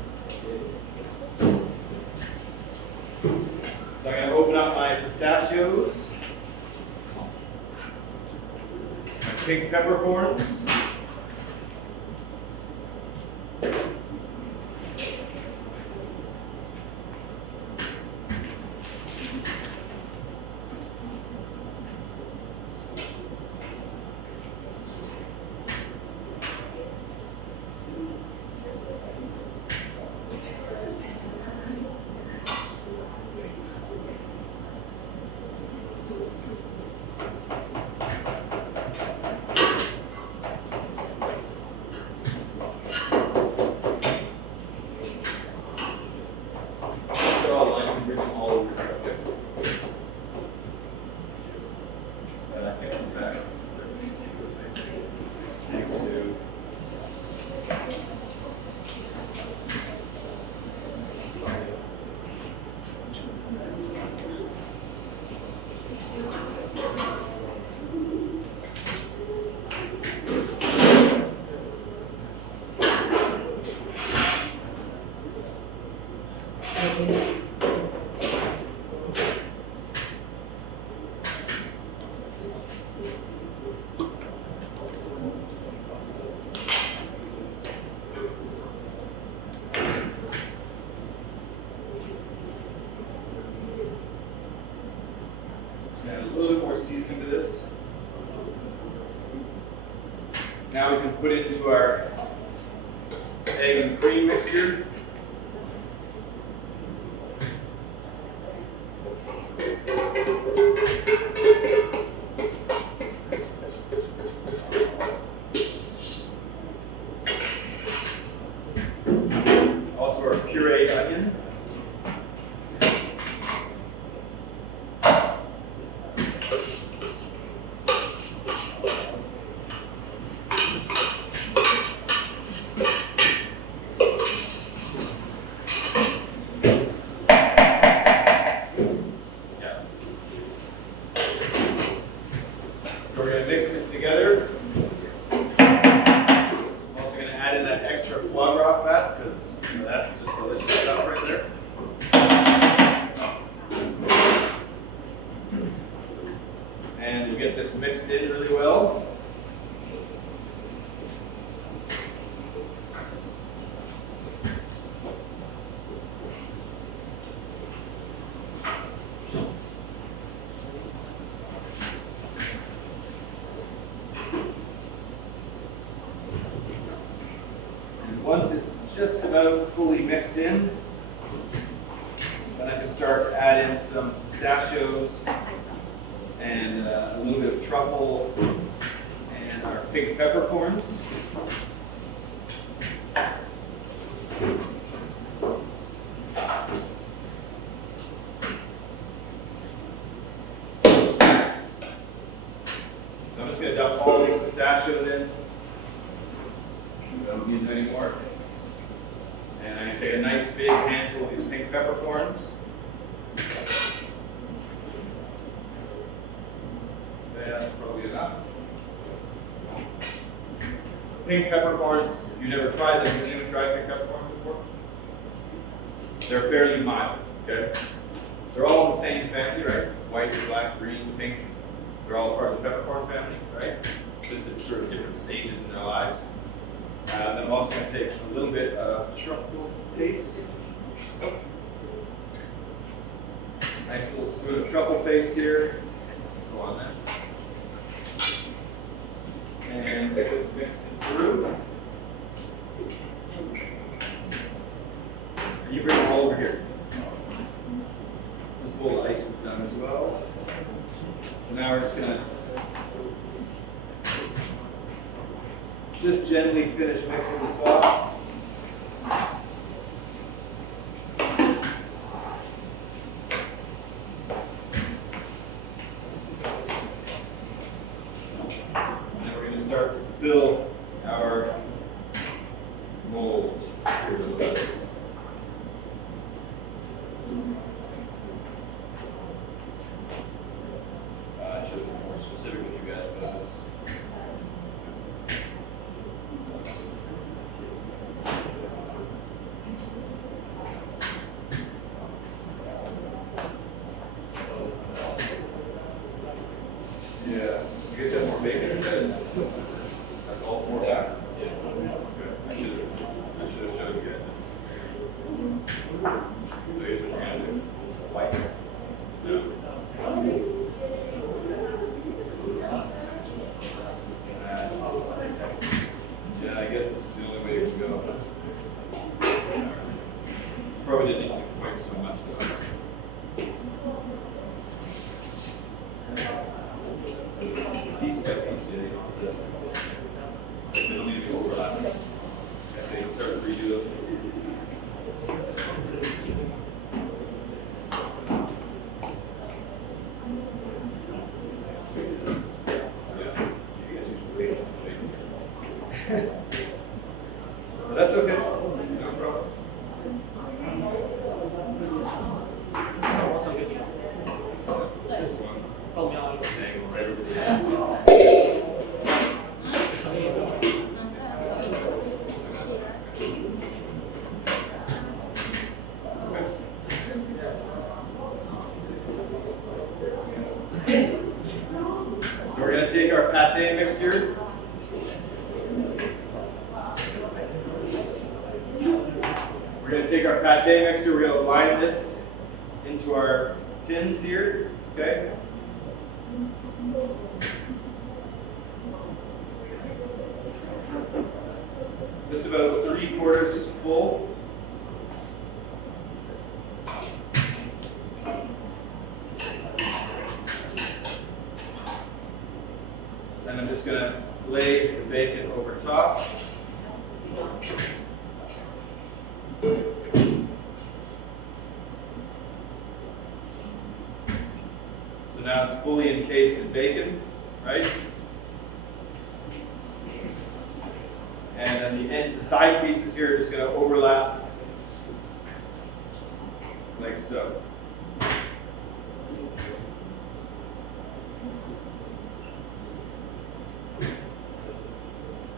So I'm going to open up my pistachios, my pink peppercorns, add a little bit more seasoning to this. Now we can put it into our egg and cream mixture. Also our pureed onion. We're going to mix this together. I'm also going to add in that extra foie gras fat because that's just delicious stuff right there. And we'll get this mixed in really well. Once it's just about fully mixed in, then I can start to add in some pistachios and a little bit of truffle and our pink peppercorns. So I'm just going to dump all these pistachios in. anymore. And I'm going to take a nice big handful of these pink peppercorns. That's probably enough. Pink peppercorns, if you've never tried them, have you ever tried pink peppercorns before? They're fairly mild, okay? They're all in the same family, right? White, black, green, pink. They're all part of the peppercorn family, right? Just at sort of different stages in their lives. Then I'm also going to take a little bit of truffle paste. Nice little spoon of truffle paste here. Go on that. And just mix this through. And you bring it all over here. This bowl of ice is done as well. So now we're just going to just gently finish mixing this off. Start to fill our mold here a little bit. I should have been more specific with you guys about this. Yeah, you guys have more bacon in there? That's all 4 packs? Yeah. Okay. I should have showed you guys this. So here's what you're gonna do. White. Yeah, I guess it's the only way it can go. Probably didn't need quite so much though. Piece by piece, yeah, they don't need to be overlapping. Okay, you can start to redo them. Yeah, you guys usually wait. But that's okay, no problem. This one. Angle right over there. So we're going to take our pate mixture. We're going to take our pate mixture, we're going to line this into our tins here, okay? Just about 3/4 full. Then I'm just going to lay the bacon over top. So now it's fully encased in bacon, right? And then the side pieces here are just going to overlap like so.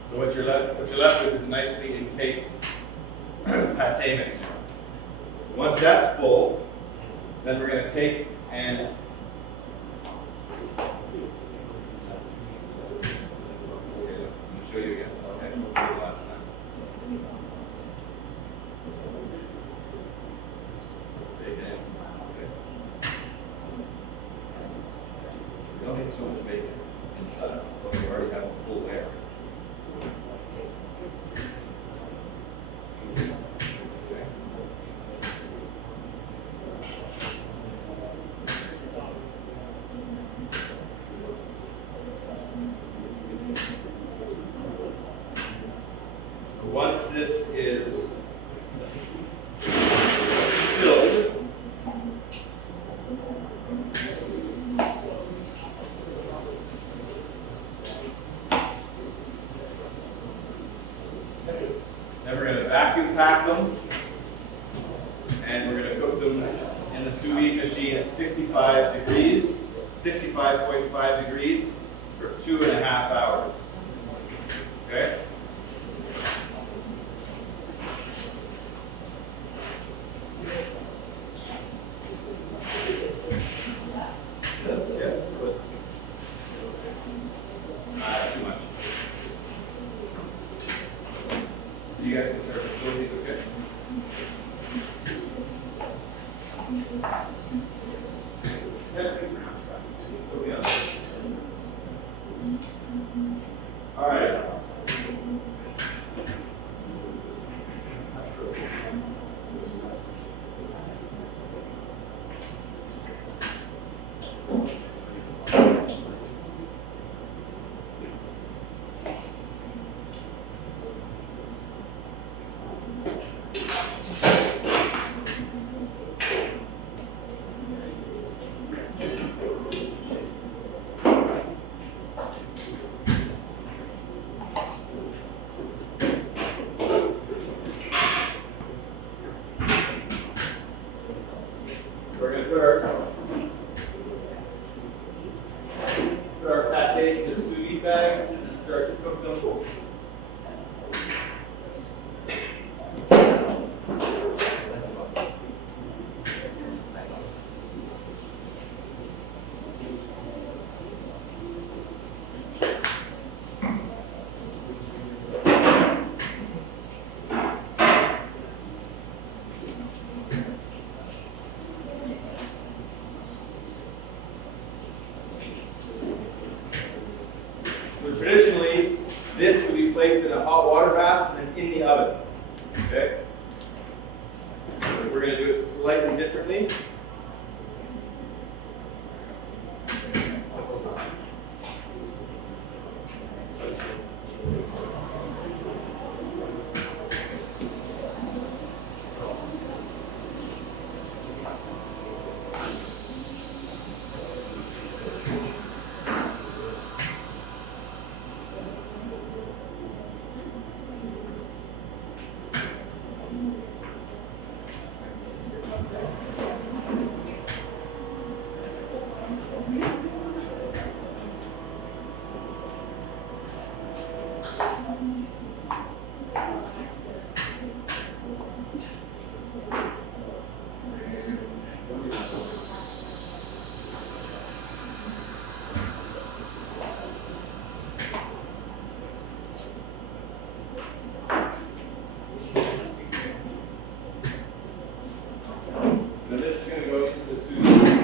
So what you're left with is a nicely encased pate mixture. Once that's full, then we're going to take and show you again. Okay, we'll do it last time. Bacon. Okay. You don't need so much bacon inside, but we already have a full layer. Okay. Once this is filled, vacuum pack them, and we're going to cook them in the sous vide machine at 65 degrees, 65.5 degrees for 2.5 hours. Okay? Too much. You guys can serve it. Will you, okay? All right. We're going to put our pâtés in the sous vide bag and then start to cook them. So traditionally, this would be placed in a hot water bath and then in the oven. Okay? But we're going to do it slightly differently. Now this is going to go into the sous vide.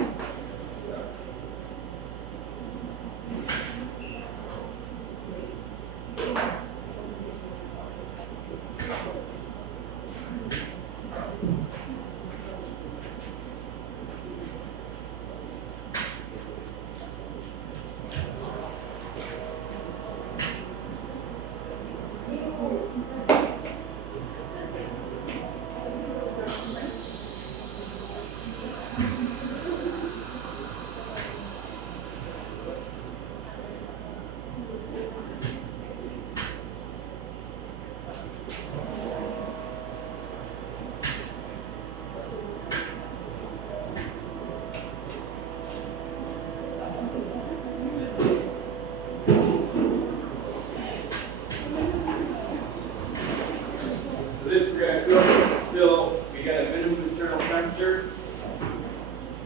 So this we're going to cook until we get a minimum internal temperature.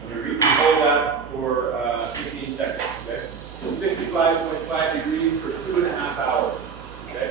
We recontrol that for 15 seconds. Okay? So 65.5 degrees for 2.5 hours. Okay?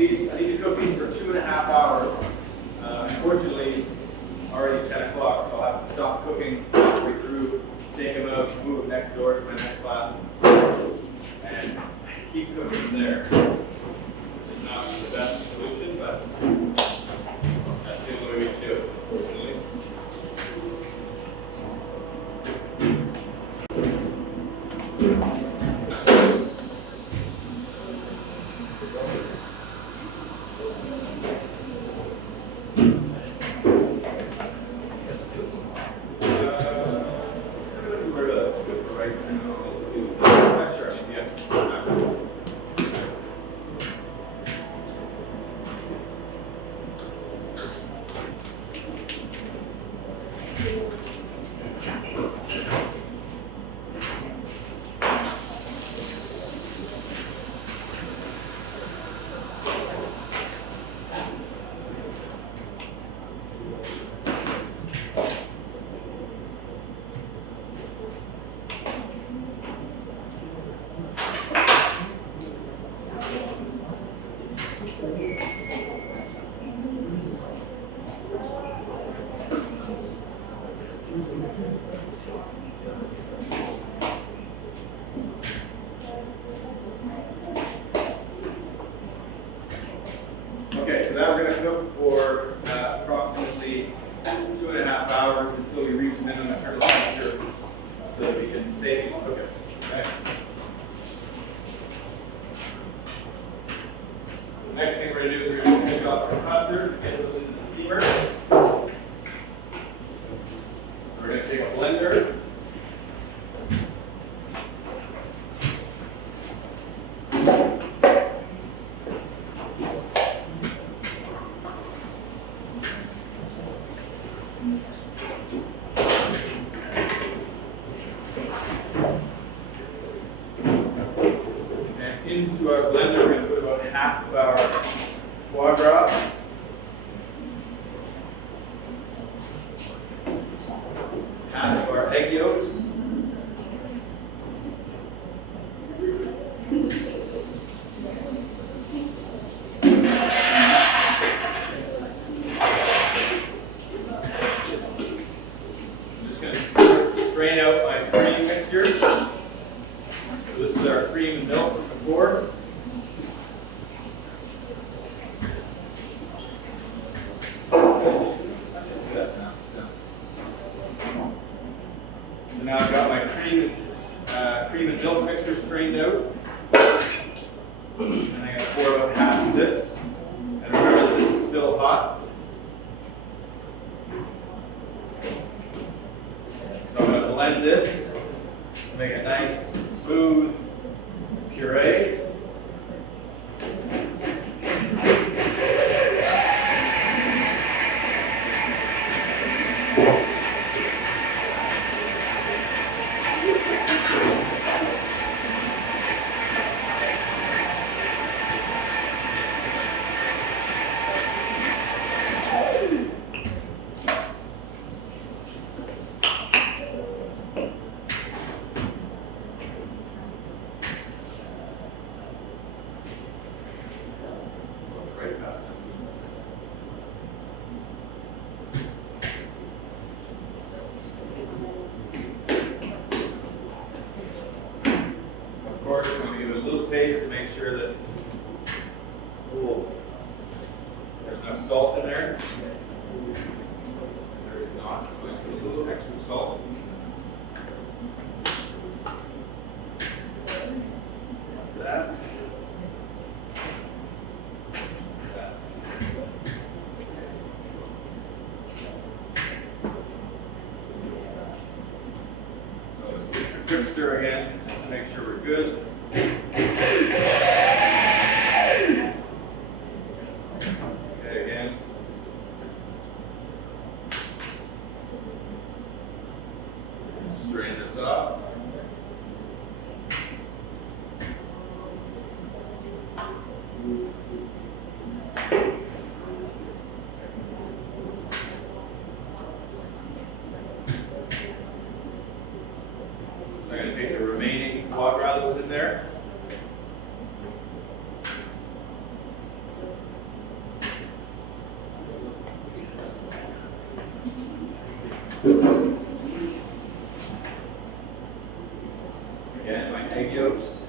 I need to cook these for 2.5 hours. Unfortunately, it's already 10 o'clock, so I'll have to stop cooking halfway through, take them out, move them next door to my next class, and keep cooking there. Which is not the best solution, but that's the only way we should do it, unfortunately. Okay, so now we're going to cook for approximately 2.5 hours until we reach minimum internal temperature so that we can safely cook it. Okay. The next thing we're going to do is we're going to finish off our custard and get those into the steamer. So we're going to take a blender. Into our blender, we're going to put about half of our foie gras. Half of our egg yolks. I'm just going to strain out my cream mixture. So this is our cream and milk from before. So now I've got my cream and milk mixture strained out. And I'm going to pour about half of this. And remember that this is still hot. So I'm going to blend this to make a nice, smooth puree. Right past this. Of course, I'm going to give it a little taste to make sure that there's enough salt in there. There is not, so I'm going to put a little extra salt. Like that. stir again, just to make sure we're good. Okay, again. Strain this off. I'm going to take the remaining foie gras that was in there. Again, my egg yolks.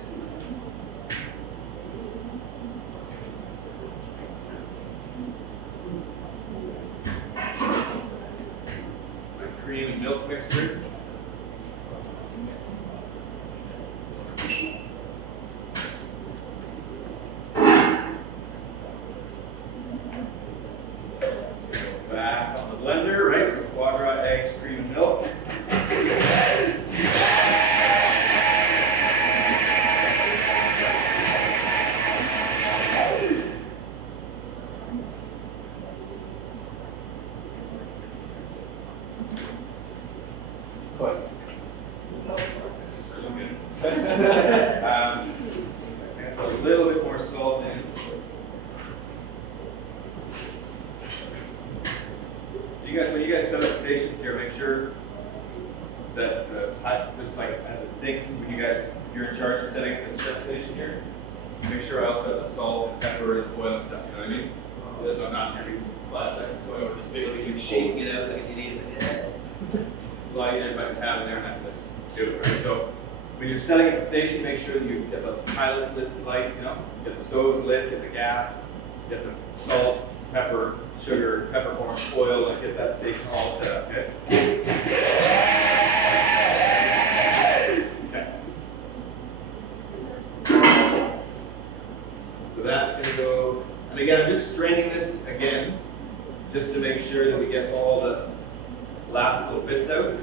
My cream and milk mixture. Back on the blender, right? So foie gras, eggs, cream, and milk. What? This is really good. I'm gonna put a little bit more salt in. When you guys set up stations here, make sure that just like as a thing, when you guys, if you're in charge of setting up this set station here, make sure I also have the salt and pepper and oil and stuff. You know what I mean? There's not every 5 seconds going over this big thing, shaking it out like an idiot. It's a lot easier if I just have it there and I can just do it, right? So when you're setting up the station, make sure that you get the pilot lit light, you know, get the stoves lit, get the gas, get the salt, pepper, sugar, peppercorn, oil, and get that station all set up, okay? Okay. So that's gonna go, and again, I'm just straining this again, just to make sure that we get all the last little bits out.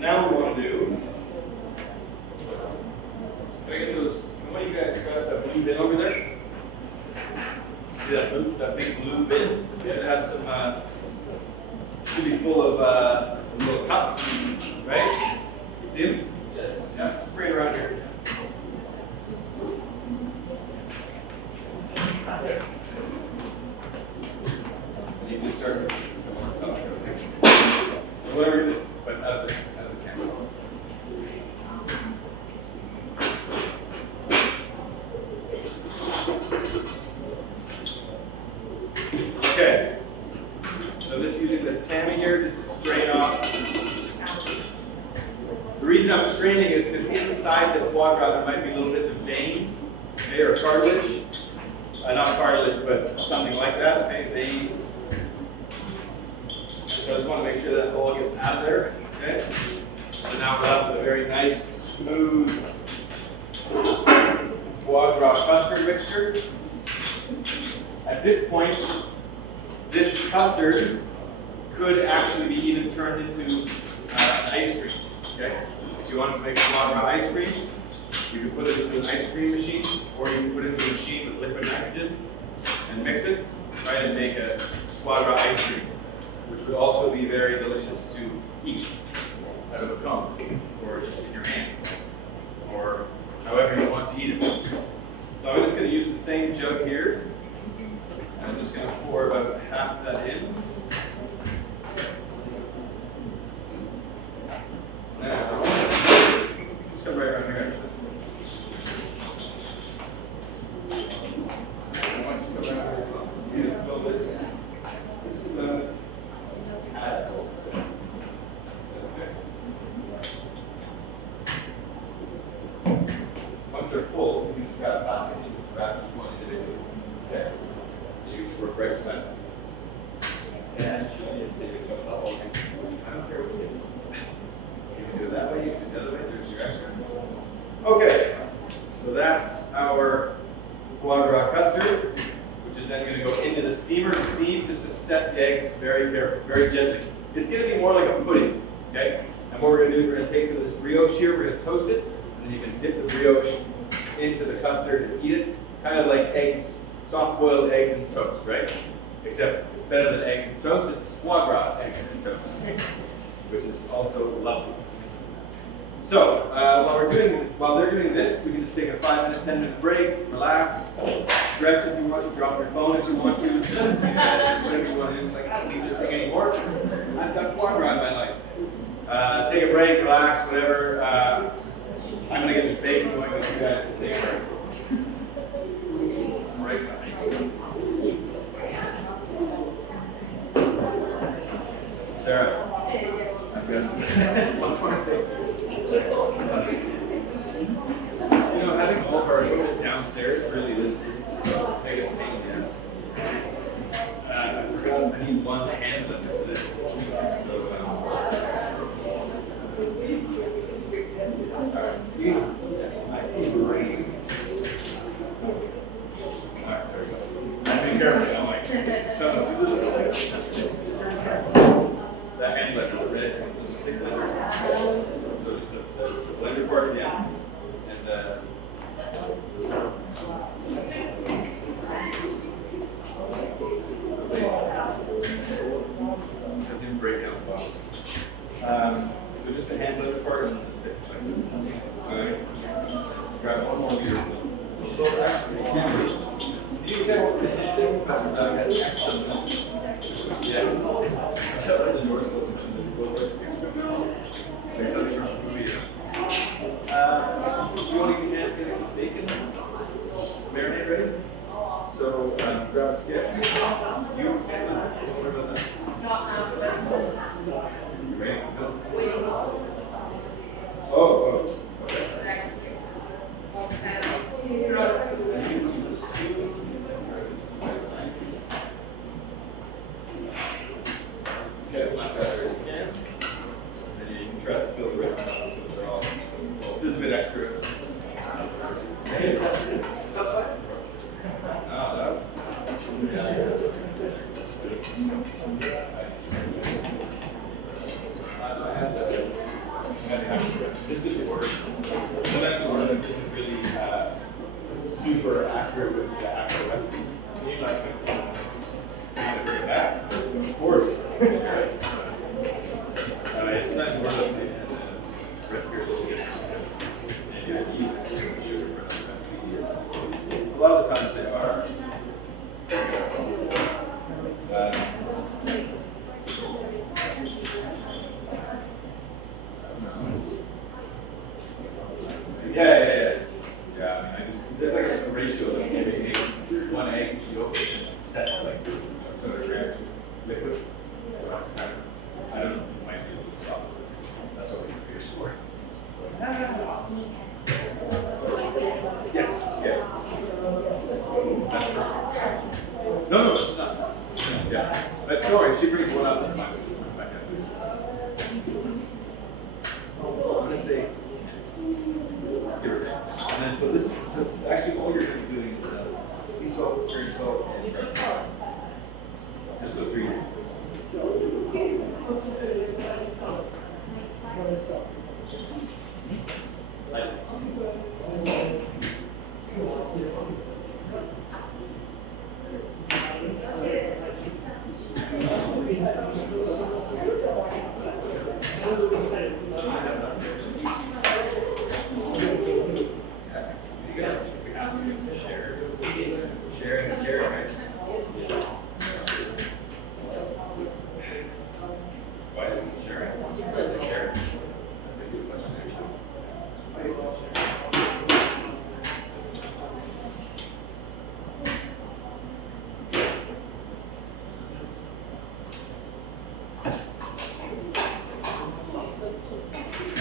Now we want to do, can I get those, one of you guys got that blue bin over there? See that big blue bin? We should have some, should be full of some little cups, right? You see them? Yes. Yeah, bring it around here. And you can start to come on top of everything. So whatever you do, but out of the camera. Okay. So just using this tammy here, just to strain off. The reason I'm straining it is because inside the foie gras there might be little bits of veins, okay, or cartilage. Not cartilage, but something like that, okay, veins. So I just want to make sure that all gets out of there, okay? So now we're left with a very nice, smooth foie gras custard mixture. At this point, this custard could actually be even turned into ice cream, okay? If you wanted to make foie gras ice cream, you can put this into an ice cream machine, or you can put it into a machine with liquid nitrogen and mix it, right, and make a foie gras ice cream, which would also be very delicious to eat out of a cone, or just in your hand, or however you want to eat it. So I'm just going to use the same jug here, and I'm just going to pour about half that in. Now, just come right around here, actually. And once you go around here, you fill this once they're full, you just grab plastic and you just wrap each one individually. Okay? And you just work right beside it. And you need to take a whole thing. I don't care what you do. You can do it that way, you can do it the other way, there's your extra. foie gras custard, which is then going to go into the steamer to steam, just to set the eggs very carefully, very gently. It's going to be more like a pudding, okay? And what we're going to do is we're going to take some of this brioche here, we're going to toast it, and then you can dip the brioche into the custard and eat it, kind of like eggs, soft-boiled eggs and toast, right? Except it's better than eggs and toast, it's foie gras eggs and toast, which is also lovely. So, while they're doing this, we can just take a 5-minute, 10-minute break, relax, stretch if you want to, drop your phone if you want to, whatever you want to do. Just like, I don't need this thing anymore. I've got foie gras in my life. Take a break, relax, whatever. I'm going to get this bacon going with you guys to take a break. Right. Sarah, I've got one more thing. You know, having all of our equipment downstairs really is just the biggest pain in the ass. I forgot I need one hand limit for this. So, alright. Alright, there we go. I'm being careful, I'm like, that hand blender, the red stick blender. So just the blender part again. And just didn't break down the box. So just the hand blender part and then the stick blender. Okay. Grab one more beer. So actually, do you check what conditioning Professor Doug has extra milk? Yes. The door's open. Like something from the movie. Do you want to get bacon marinade ready? So grab a skip. You can don't worry about that. Ready? Go. Oh. Okay. Get as much better as you can. And then you can try to fill the rest up so they're all there's a bit extra. This is order. Sometimes the order isn't really super accurate with the actual recipe. You might think, bring it back. Of course. It's nice to work with the recipe is a little different and you have to eat sugar for another recipe. A lot of the times they are. Yeah, I mean, there's like a ratio of maybe 1 egg yolk set like 200 grams liquid. I don't know, it might be a little soft. That's what we're here for. Yes, skip. That's perfect. No, it's not. Yeah. Don't worry, she brings one up, that's fine. I'm going to say, give or take. And then, so actually all you're going to be doing is sea salt, curry salt, and just those three ingredients. Sharing is caring, right? Why isn't it sharing? Why is it caring? That's a good question, actually. Why is it sharing?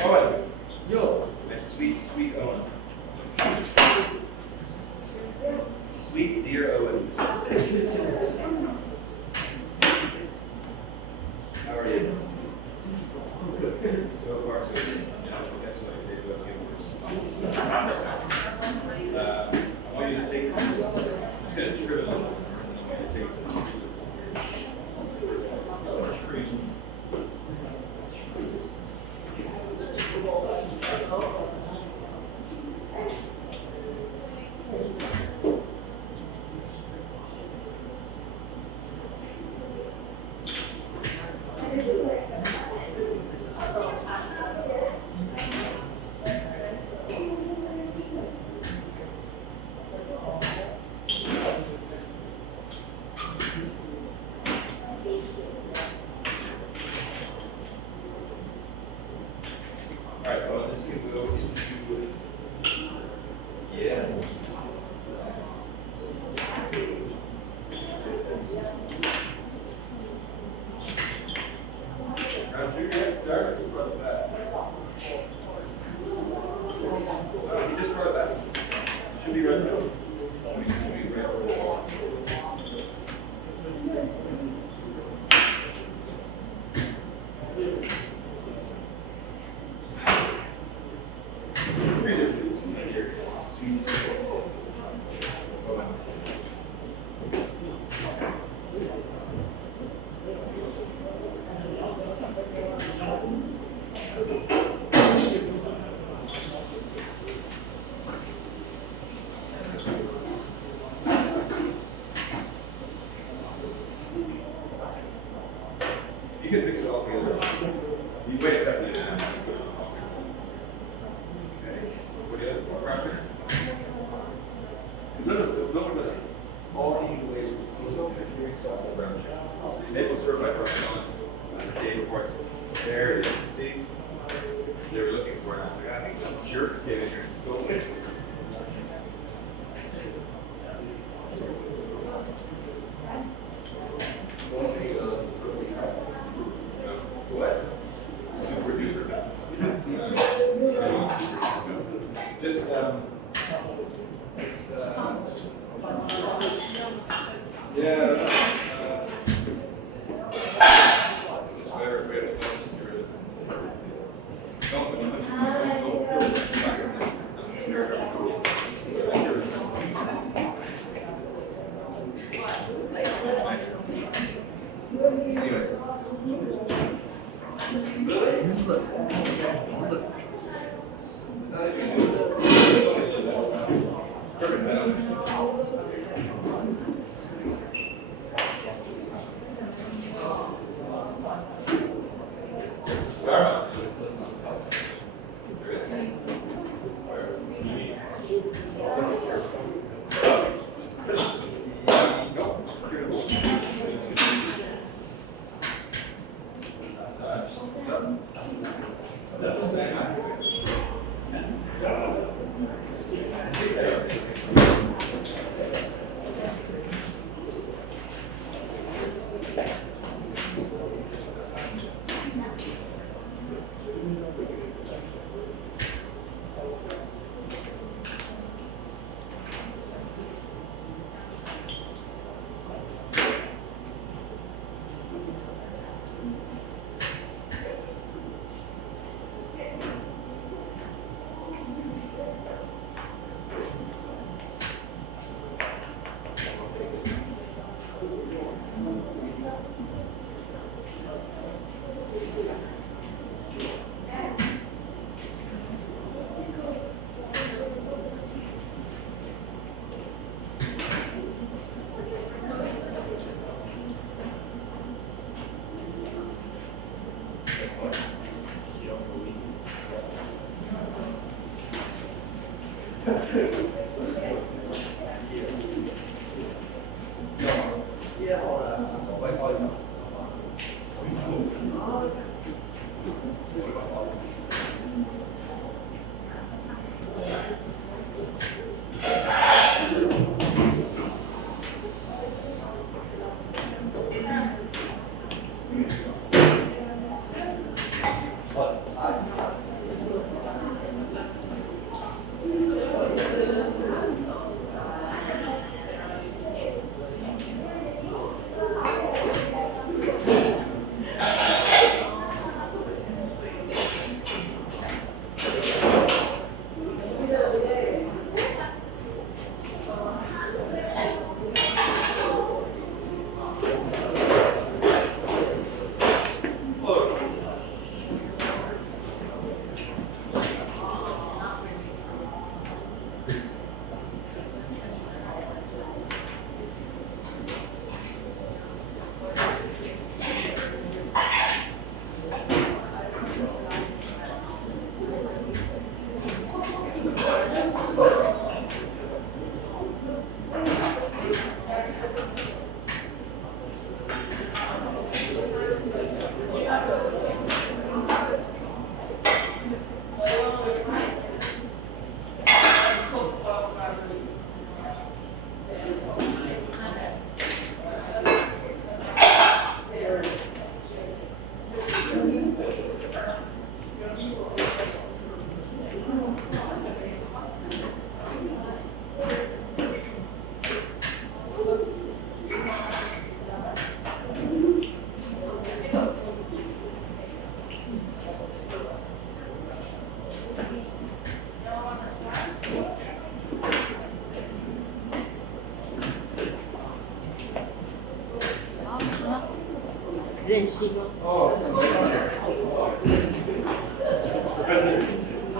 Owen. Yo. Nice sweet Owen. Sweet dear Owen. How are you? So far, so good. That's what it is. I want you to take this. You can mix it all together. You wait a second. Okay. What do you have? Crouchers? No, listen. All you need is maple syrup by Brush the day before. There it is. See? They were looking for it. I was like, I think some jerk came in here and stole it. What? Super duper. Just yeah.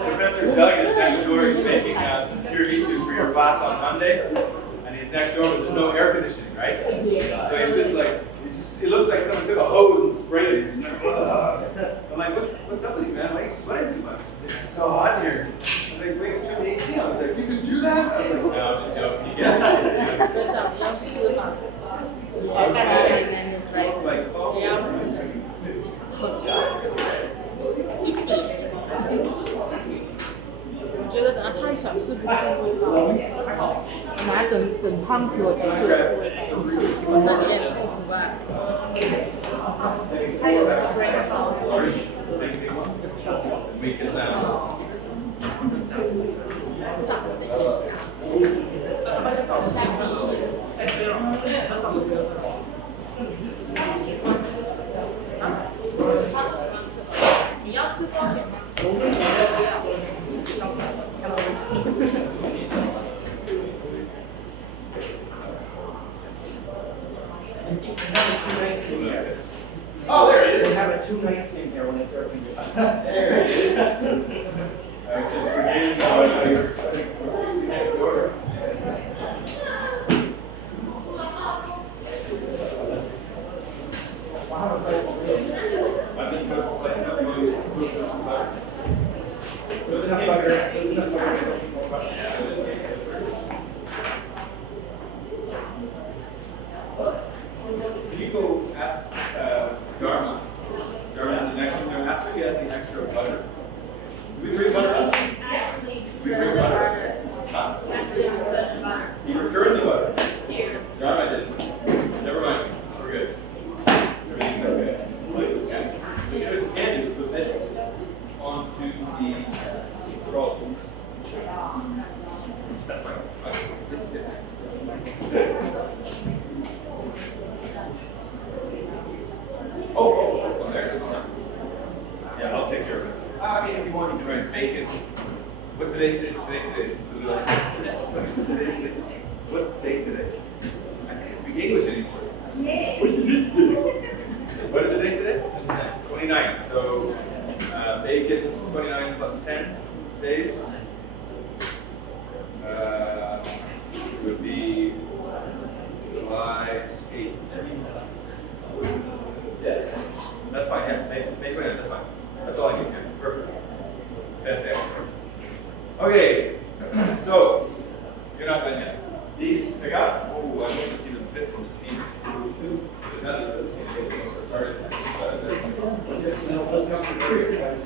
Professor Doug is next door. He's making some tiramisu for your class on Monday, and he's next door, but there's no air conditioning, right? So he's just like, it looks like someone took a hose and sprayed it. It's like, I'm like, what's up with you, man? Why are you sweating so much? It's so hot in here. I was like, wait, it's 2018. I was like, you could do that? I was like, no, I'm just joking. Yeah. It smells like coffee. 我觉得等它太小吃不出味道，我拿整汤匙我才是有味道。那里面不煮吧。还有 break house。 Make it now. 你要吃糕点吗？Oh, there it is. Have it 2 nights in here when it's working. There it is. I was just forgetting about your next door. Wow, it's nice. I'm just about to slice up and put some butter. There's enough butter. There's enough butter. Can you go ask Dharma? Dharma is the next one. Ask if he has any extra butter. Do we bring butter up? We bring butter. Huh? He returned the butter. Dharma didn't. Never mind. We're good. Everything's okay. What you can do is put this onto the control. That's fine. This is it. Oh, there. Yeah, I'll take care of this. I mean, if you want, you can write bacon. What's the date today? What's the date today? What's the date today? I can't speak English anymore. What is the date today? 29. So, bacon 29 plus 10 days would be July 8th. Yeah, that's fine. Yeah, May 29th, that's fine. That's all I need. Yeah, perfect. Perfect. Okay, so you're not done yet. These, pick up. Oh, I want to see the fits in the steamer. That's what this is going to get started. Just, let's go for curious, guys.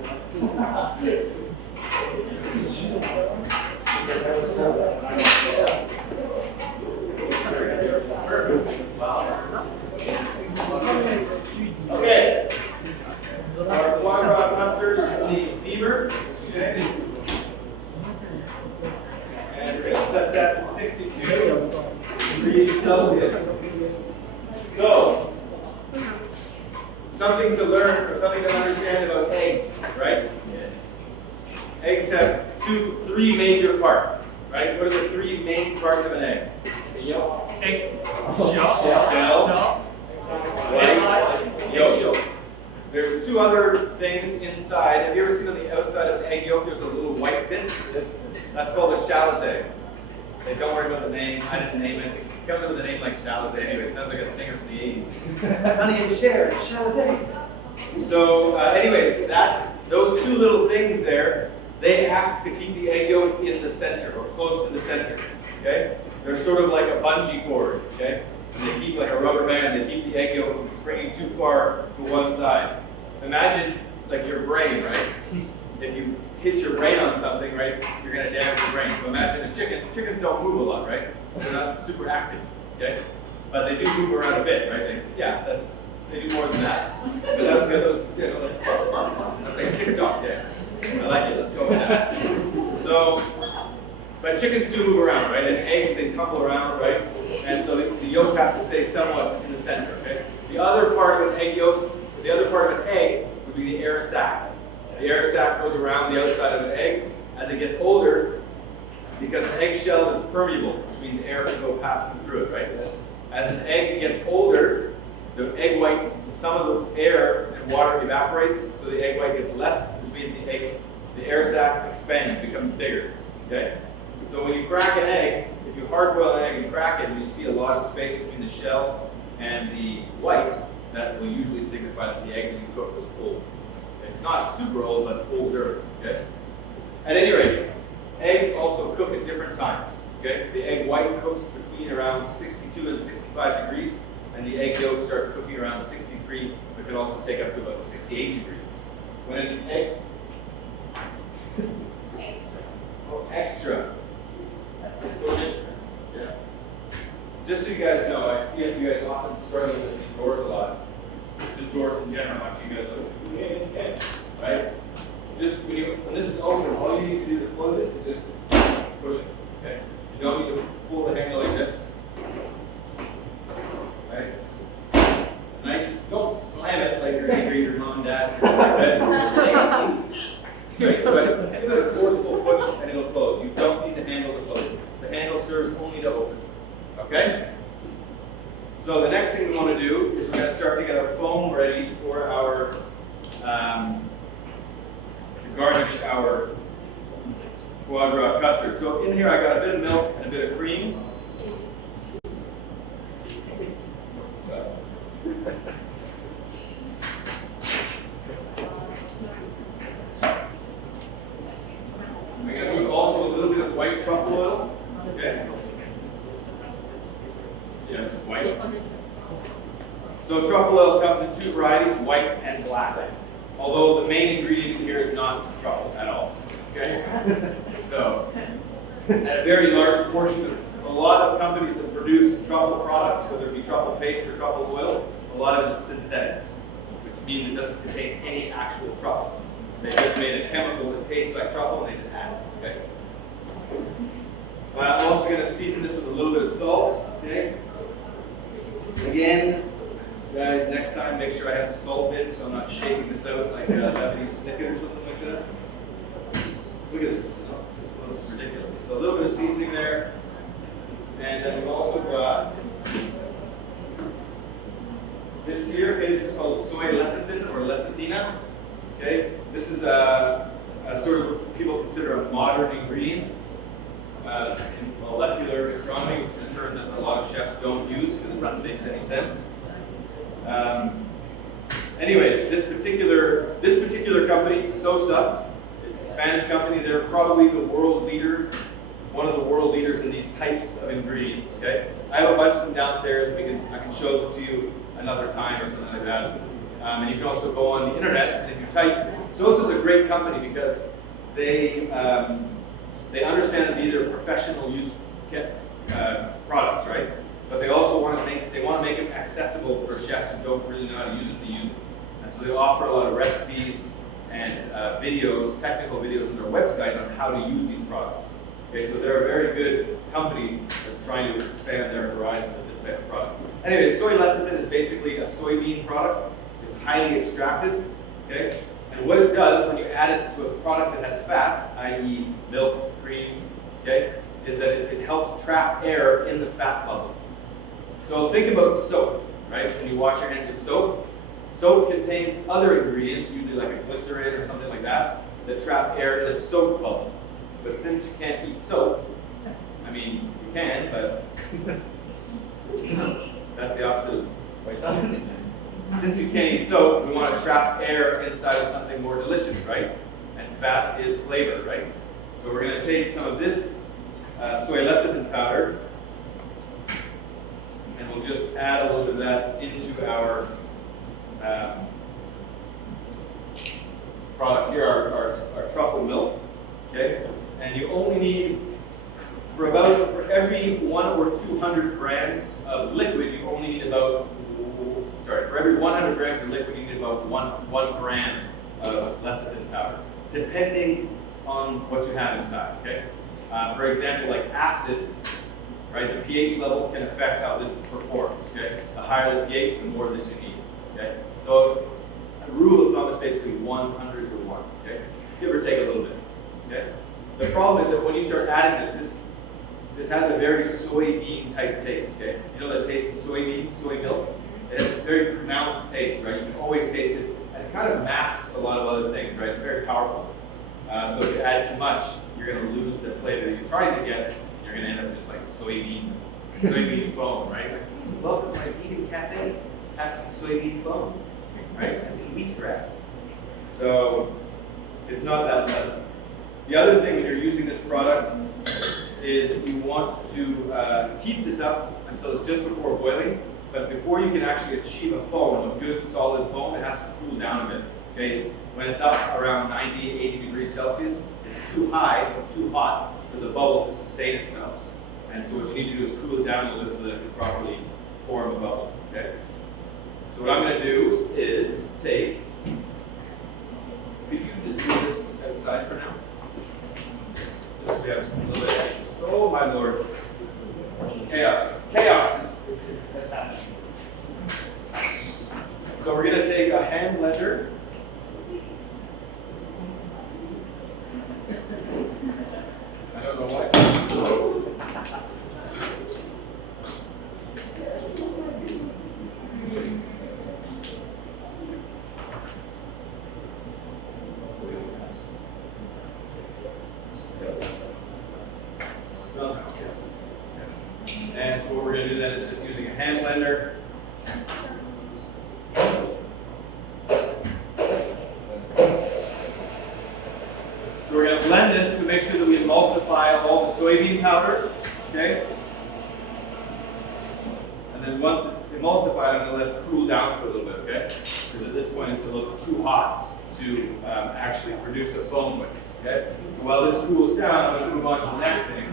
Okay. Our foie gras custard in the steamer. Okay. And we're going to set that to 62 degrees Celsius. So, something to learn or something to understand about eggs, right? Yes. Eggs have three major parts, right? What are the three main parts of an egg? Shell. White, yolk. There's two other things inside. Have you ever seen on the outside of an egg yolk, there's a little white bit? That's called a Chalazé. Hey, don't worry about the name. I didn't name it. It comes up with a name like Chalazé anyway. It sounds like a singer from the 80s. Sonny and Cher, Chalazé. So, anyways, those two little things there. They act to keep the egg yolk in the center or close to the center. Okay? They're sort of like a bungee cord. Okay? And they keep like a rubber band. They keep the egg yolk from springing too far to one side. Imagine like your brain, right? If you hit your brain on something, right, you're going to damage your brain. So imagine a chicken. Chickens don't move a lot, right? They're not super active, okay? But they do move around a bit, right? They do more than that. But that's good. That's like a TikTok dance. I like it. Let's go with that. So, but chickens do move around, right? And eggs, they tumble around, right? And so the yolk has to stay somewhat in the center, okay? The other part of an egg yolk, the other part of an egg would be the air sac. The air sac goes around the outside of an egg. As it gets older, because the eggshell is permeable, which means air can go passing through it, right? As an egg gets older, the egg white, some of the air and water evaporates, so the egg white gets less, which means the air sac expands, becomes bigger, okay? So when you crack an egg, if you hard boil an egg and crack it, you see a lot of space between the shell and the white, that will usually signify that the egg that you cooked was old. Okay? Not super old, but older. Okay? At any rate, eggs also cook at different times. Okay? The egg white cooks between around 62 and 65 degrees, and the egg yolk starts cooking around 63, but can also take up to about 68 degrees. When an egg, extra. Yeah. Just so you guys know, I see you guys often struggle with these doors a lot. Just doors in general. Actually, you guys look, right? Just when this is open, all you need to do to close it is just push it. Okay. You don't need to pull the handle like this. Right? Nice. Don't slam it like you're angry at your mom and dad. Right? Right? But give it a forceful push and it'll close. You don't need the handle to close. The handle serves only to open. Okay? So the next thing we want to do is we're going to start to get our foam ready for our to garnish our foie gras custard. So in here I got a bit of milk and a bit of cream. So. I'm going to put also a little bit of white truffle oil. Okay. Yes, white. So truffle oil comes in two varieties, white and black. Although the main ingredient here is not truffle at all. Okay? So, and a very large portion of a lot of companies that produce truffle products, whether it be truffle paste or truffle oil, a lot of it is synthetic, which means it doesn't contain any actual truffle. They just made a chemical that tastes like truffle and they just add it. Okay? I'm also going to season this with a little bit of salt. Okay? Again, guys, next time make sure I have the salt bin so I'm not shaking this out like Lebanese snicket or something like that. Look at this, this is ridiculous. So a little bit of seasoning there. And then we've also got, this here is called soy lecithin or lecithina. Okay, this is a sort of people consider a modern ingredient in molecular gastronomy, which is a term that a lot of chefs don't use because it doesn't make any sense. Anyways, this particular company, Sosa, it's a Spanish company. They're probably the world leader, one of the world leaders in these types of ingredients. Okay, I have a bunch of them downstairs. I can show them to you another time or something like that. And you can also go on the internet, and if you type, Sosa's a great company because they understand that these are professional use products, right? But they also want to make them accessible for chefs who don't really know how to use it to use it. And so they offer a lot of recipes and videos, technical videos on their website on how to use these products. Okay, so they're a very good company that's trying to expand their horizon with this type of product. Anyway, soy lecithin is basically a soybean product. It's highly extracted, okay? And what it does when you add it to a product that has fat, i.e. milk, cream, okay, is that it helps trap air in the fat bubble. So think about soap, right? When you wash your hands with soap, soap contains other ingredients, usually like a glycerin or something like that trap air in a soap bubble. But since you can't eat soap, I mean, you can, but that's the opposite of white. Since you can't eat soap, we want to trap air inside of something more delicious, right? And fat is flavor, right? So we're going to take some of this soy lecithin powder, and we'll just add a little bit of that into our product here, our truffle milk, okay? And you only need, for every 1 or 200 grams of liquid, you only need about, for every 100 grams of liquid, you need about one gram of lecithin powder, depending on what you have inside, okay? For example, like acid, right, the pH level can affect how this performs, okay? The higher the pH, the more this you need, okay? So a rule of thumb is basically 100 to 1, okay? Give or take a little bit, okay? The problem is that when you start adding this has a very soybean type taste, okay? You know that taste of soybeans, soy milk? It has a very pronounced taste, right? You can always taste it, and it kind of masks a lot of other things, right? It's very powerful. So if you add too much, you're going to lose the flavor that you're trying to get. You're going to end up just like soybean foam, right? welcome to my vegan cafe. Have some soybean foam, right? And some wheatgrass. So it's not that pleasant. The other thing when you're using this product is you want to heat this up until it's just before boiling. But before you can actually achieve a foam, a good solid foam, it has to cool down a bit. Okay? When it's up around 90, 80 degrees Celsius, it's too high or too hot for the bubble to sustain itself. And so what you need to do is cool it down a little bit so that it can properly form a bubble. Okay? So what I'm going to do is take, could you just do this outside for now? Just so we have a little bit extra. Oh my lord. Chaos. Chaos is happening. So we're going to take a hand blender. I don't know why. Smells nice, yes. And so what we're going to do then is just using a hand blender. So we're going to blend this to make sure that we emulsify all the soybean powder, okay? And then once it's emulsified, I'm going to let it cool down for a little bit, okay? Because at this point it's a little too hot to actually produce a foam with, okay? And while this cools down, I'm going to move on to the next thing.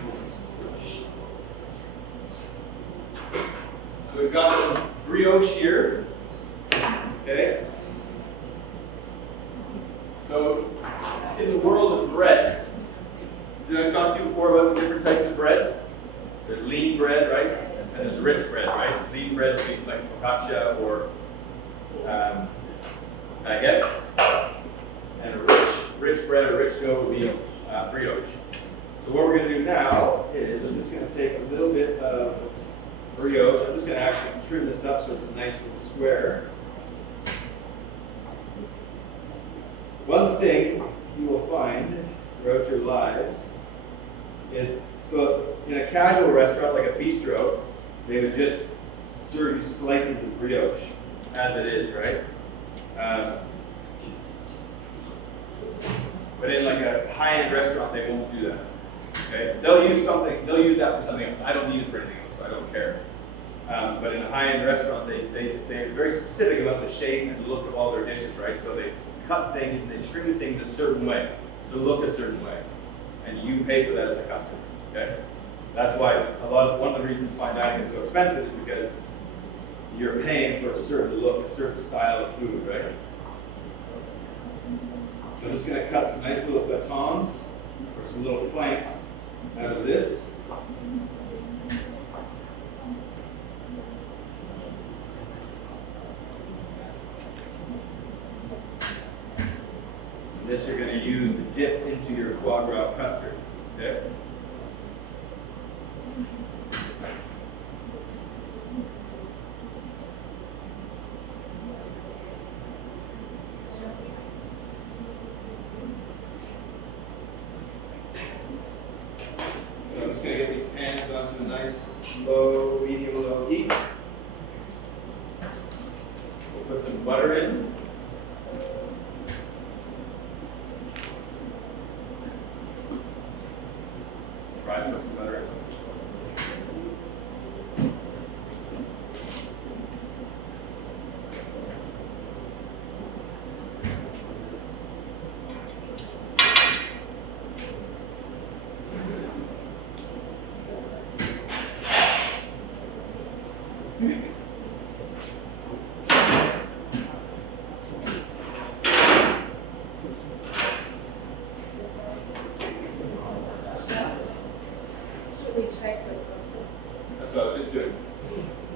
So we've got some brioche here, okay? So in the world of breads, did I talk to you before about the different types of bread? There's lean bread, right? And there's rich bread, right? Lean bread would be like focaccia or baguettes. And a rich bread or rich dough would be brioche. So what we're going to do now is I'm just going to take a little bit of brioche. I'm just going to actually trim this up so it's a nice little square. One thing you will find throughout your lives is, so in a casual restaurant like a bistro, they would just serve you slices of brioche as it is, right? But in like a high-end restaurant, they won't do that. Okay, they'll use that for something else. I don't need it for anything else, so I don't care. But in a high-end restaurant, they're very specific about the shape and the look of all their dishes, right? So they cut things and they trim things a certain way to look a certain way, and you pay for that as a customer. Okay, that's why one of the reasons fine dining is so expensive is because you're paying for a certain look, a certain style of food, right? So I'm just going to cut some nice little batons or some little planks out of this. And this you're going to use to dip into your foie gras custard. Okay? So I'm just going to get these pans onto a nice low, medium low heat. We'll put some butter in. Try to put some butter in. Should we check the custard? That's what I was just doing.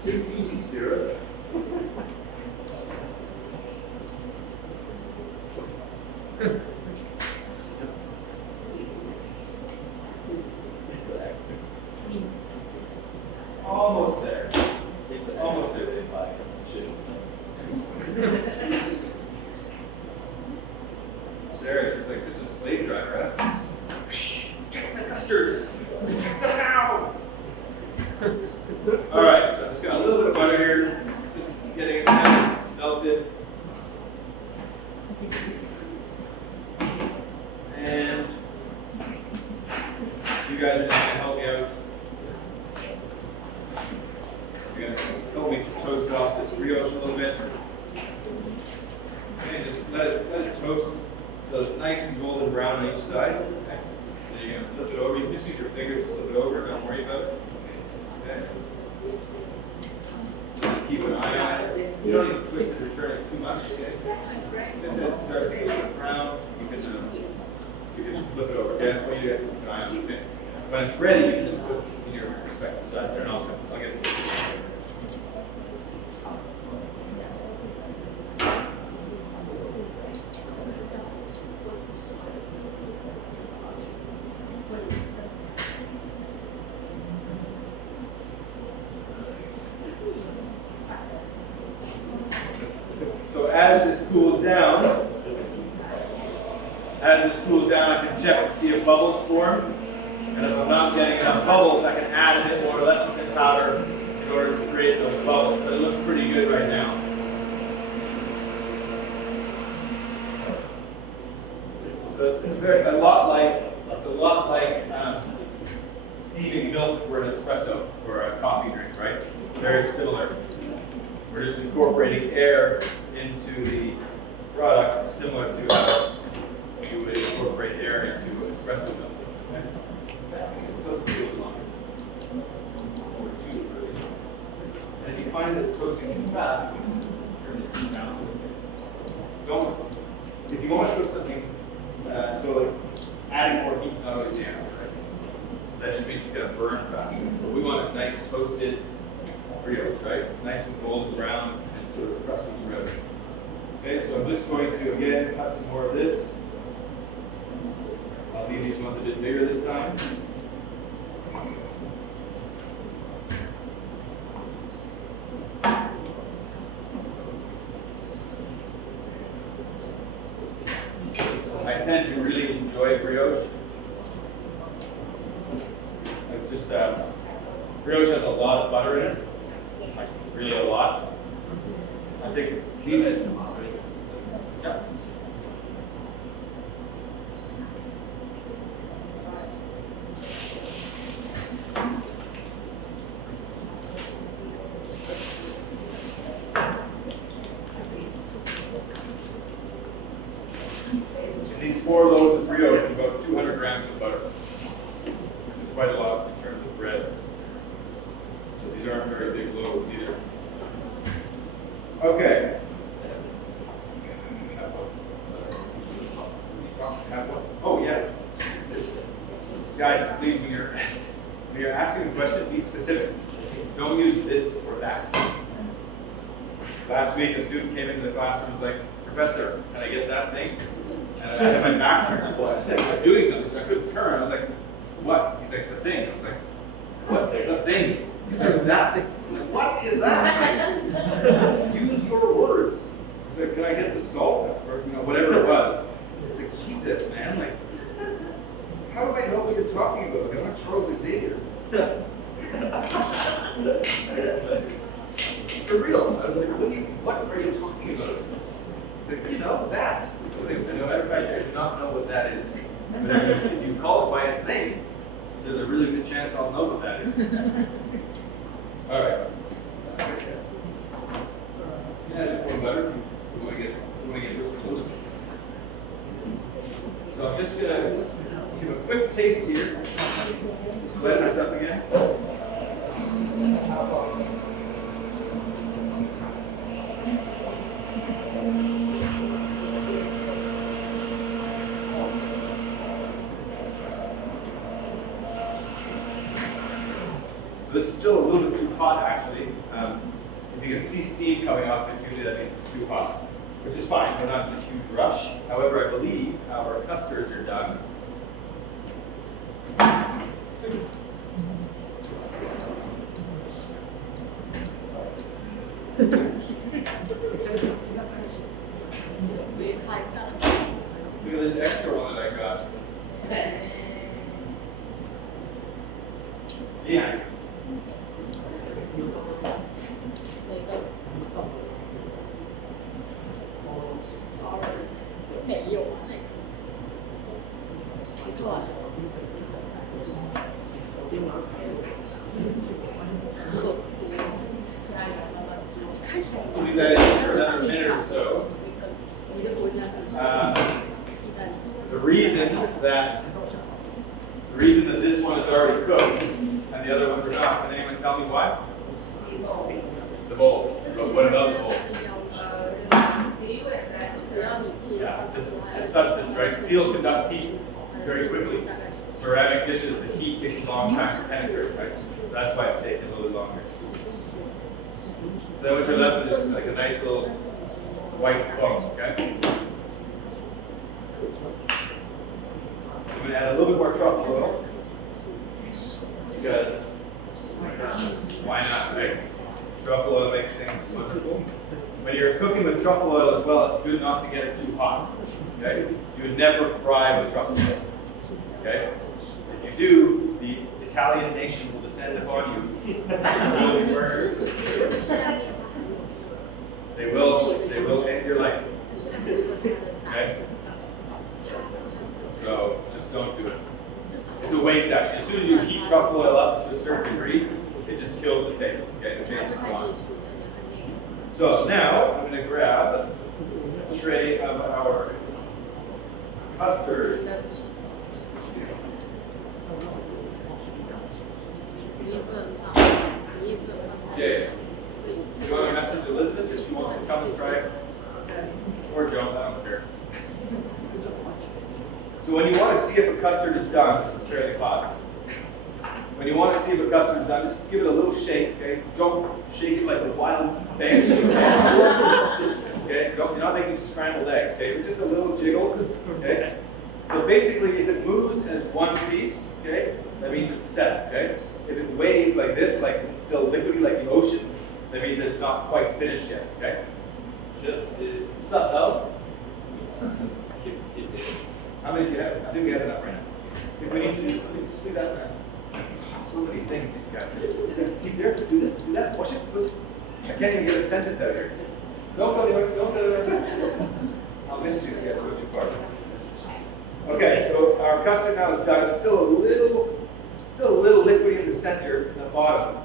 Too easy syrup. Almost there. Almost there. Sarah, she's like such a slave driver, huh? Check the custards. Check them now. All right, so I'm just got a little bit of butter off this brioche a little bit. Okay, just let it toast so it's nice and golden brown on each side. Okay. Then you're gonna flip it over. You can just use your fingers to flip it over. Don't worry about it. Okay. Just keep an eye on it. You don't need to twist it or turn it too much. Okay. Just as it starts to get brown, you can flip it over. Okay, that's what you guys keep an eye on. Okay. When it's ready, you can just put it in your respective sides. Turn off. I'll get it. So as this cools down, I can check to see if bubbles form. And if I'm not getting enough bubbles, I can add a bit more lecithin powder in order to create those bubbles. But it looks pretty good right now. So it's a lot like steaming milk for an espresso or a coffee drink, right? Very similar. We're just incorporating air into the product, similar to how you would incorporate air into espresso milk. Okay? Toast it a little longer. Or too early. And if you find that toasting too fast, you can turn the heat down a little bit. Don't. If you want to cook something, so like adding more heat is not always the answer, right? That just means it's going to burn faster. But we want a nice toasted brioche, right? Nice and golden brown and sort of crusty throughout. Okay, so I'm just going to again cut some more of this. I'll leave these ones a bit bigger this time. I tend to really enjoy brioche. It's just brioche has a lot of butter in it, like really a lot. I think these. Yeah. These 4 loaves of brioche is about 200 grams of butter, which is quite a lot in terms of bread. So these aren't very big loaves either. Okay. Oh yeah. Guys, please, when you're asking a question, be specific. Don't use this or that. Last week, a student came into the classroom and was like, "Professor, can I get that thing?" And I had my back turned. Well, I was doing something, so I couldn't turn. I was like, "What?" He's like, "The thing." I was like, "What's the thing?" He's like, "That thing." I'm like, "What is that?" Like, use your words. He's like, "Can I get the salt?" Or whatever it was. It's like, Jesus, man, like, how do I know what you're talking about? Like, I'm not Charles Xavier. For real. I was like, what are you talking about? It's like, that. I was like, as a matter of fact, I do not know what that is. But if you call it by its name, there's a really good chance I'll know what that is. All right. Yeah, just more butter. You want to get real toasty. So I'm just gonna give a quick taste here. Just blend this up again. So this is still a little bit too hot, actually. If you can see steam coming off it, usually that means it's too hot, which is fine. We're not in a huge rush. However, I believe our custards are done. Look at this extra one that I got. Yeah. leave that in for another minute or so. The reason that this one is already cooked and the other ones are not, can anyone tell me why? The bowl. What about the bowl? Yeah, this substance, right? Steel conducts heat very quickly. Ceramic dishes, the heat takes a long time to penetrate, right? That's why it's taking a little bit longer. Then what you're left with is like a nice little white foam, okay? I'm going to add a little bit more truffle oil because why not, right? Truffle oil makes things wonderful. When you're cooking with truffle oil as well, it's good not to get it too hot. Okay? You would never fry with truffle oil. Okay? If you do, the Italian nation will descend upon you. You will be murdered. They will end your life. Okay? So just don't do it. It's a waste actually. As soon as you heat truffle oil up to a certain degree, it just kills the taste. Okay, the taste is gone. So now I'm going to grab a tray of our custards. Okay. Do you want to message Elizabeth if she wants to come and try it? Or Joan, I don't care. So when you want to see if a custard is done, this is fairly hot. When you want to see if a custard is done, just give it a little shake, okay? Don't shake it like a wild banshee, okay? Okay? You're not making scrambled eggs, okay? Just a little jiggle, okay? So basically, if it moves as one piece, okay, that means it's set, okay? If it waves like this, like it's still liquidy like the ocean, that means it's not quite finished yet, okay? Just, what's up, though? How many do you have? I think we have enough right now. If we need to do that now. So many things these guys do. Keep there, do this, do that, watch it, push it. I can't even get a sentence out here. Don't go there, don't go there. I'll miss you if you have to go too far. Okay, so our custard now is done. It's still a little liquidy in the center and the bottom.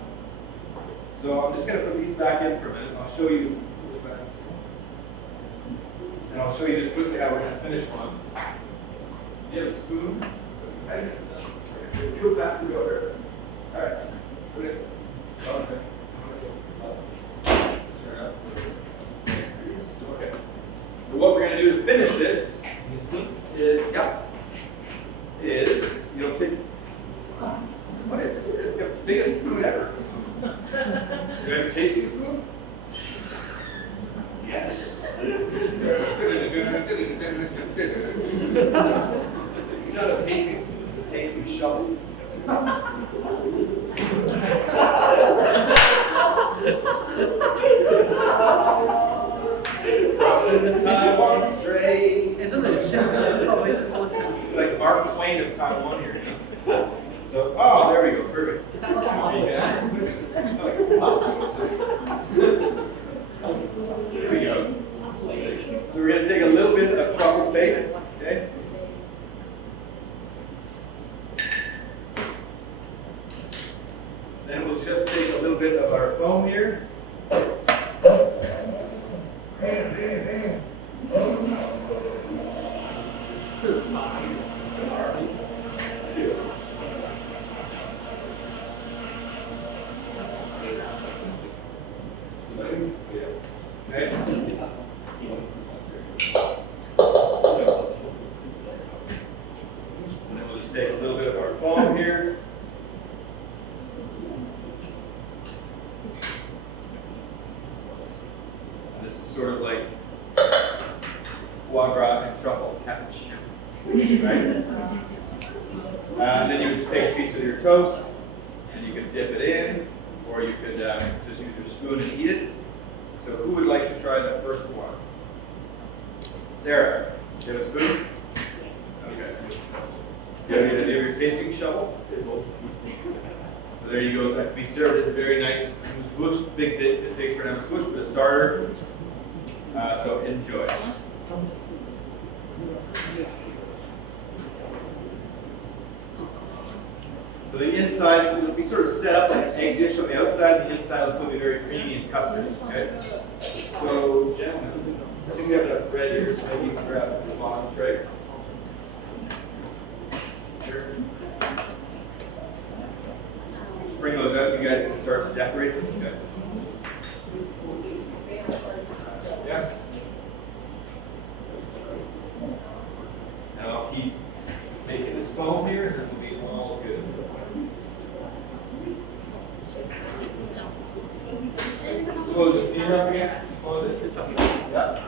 So I'm just going to put these back in for a minute. I'll show you. And I'll show you just quickly how we're going to finish one. You have a spoon? Okay. Go past the door. All right. Put it. Okay. Okay. So what we're going to do to finish this is you know take what is this? The biggest spoon ever. Do you have a tasting spoon? Yes. It's not a tasting spoon, it's a tasting shovel. Crossing the Taiwan Straits. It's like Mark Twain of Taiwan here, you know? So, oh, there we go, perfect. There we go. So we're going to take a little bit of truffle paste, okay? Then we'll just take a little bit of our foam here. Okay. And then we'll just take a little bit of our foam here. And this is sort of like foie gras and truffle cappuccino, right? And then you would just take a piece of your toast, and you could dip it in, or you could just use your spoon and eat it. So who would like to try that first one? Sarah, do you have a spoon? Okay. Do you have your tasting shovel? So there you go. That can be served as a very nice amuse-bouche. Big for an amuse-bouche, but a starter. So enjoy. So the inside will be sort of set up like an egg dish on the outside, and the inside will still be very creamy and custardy. Okay. So, gentlemen, I think we have enough bread here, so maybe you can grab the bottom tray. Here. Just bring those out. You guys can start to decorate them. Okay. Yes. Now I'll keep making this foam here, and then we'll be all good. Close the seam up again. Close it. Yeah.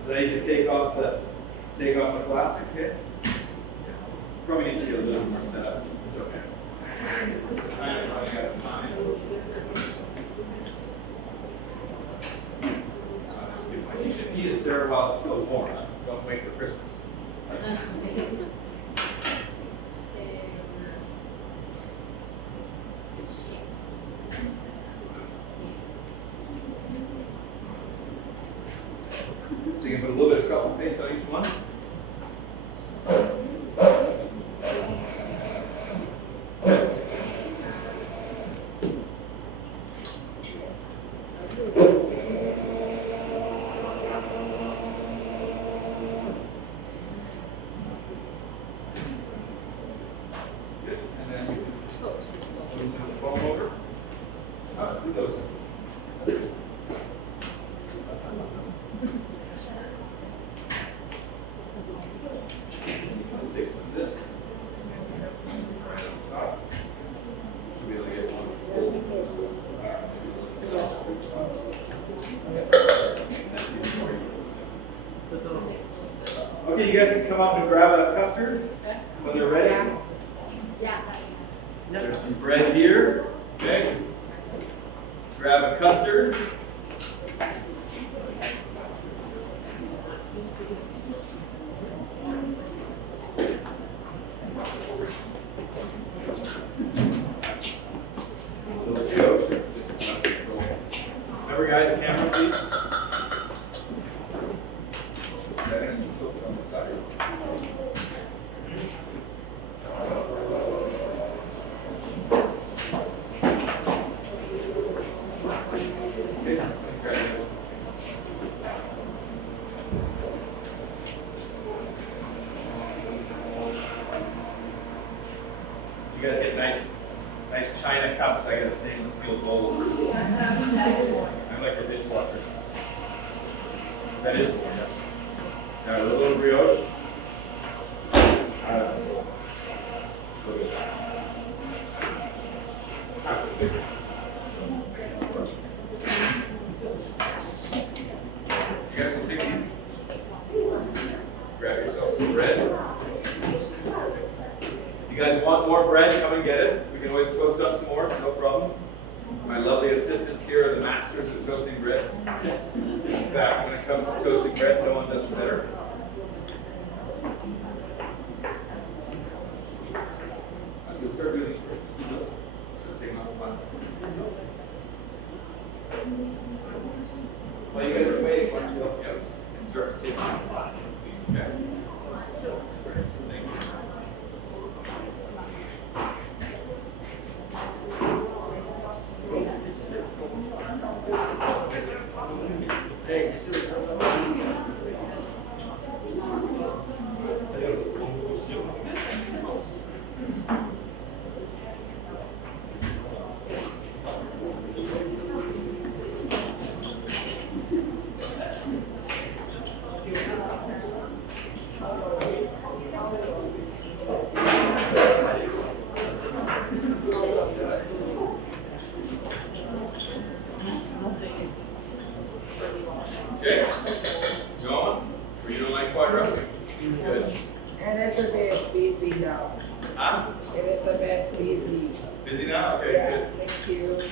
So now you can take off the plastic. Okay. Probably needs to get a little more set up. It's okay. I'm running out of time. You should eat it, Sarah, while it's still warm. Don't wait for Christmas. So you can put a little bit of truffle paste on each one. Good. And then we can put the foam over. Do those. That's not much. Let's take some of this. Right on top. Should be able to get one full. Okay, you guys can come up and grab a custard when they're ready. Yeah. There's some bread here. Okay. Grab a custard. Little brioche, just out of control. Remember, guys, camera, please. Okay, and tilt it on the side. Okay, grab it. You guys get nice china cups. I got a stainless steel bowl. I'm like a dishwasher. That is warm. Now a little brioche. Look at that. You guys will take these. Grab yourself some bread. If you guys want more bread, come and get it. We can always toast up some more, no problem. My lovely assistants here are the masters of toasting bread. In fact, when it comes to toasting bread, no one does it better. We'll start doing these first. Let's do those. Start taking off the plastic. While you guys are waiting, why don't you help me out and start to take off the plastic, please? Okay. Thank you. Okay, going? Were you doing like quadro? Good. And it's the best busy now. Huh? It is the best busy. Busy now? Okay, Yeah, good. thank you.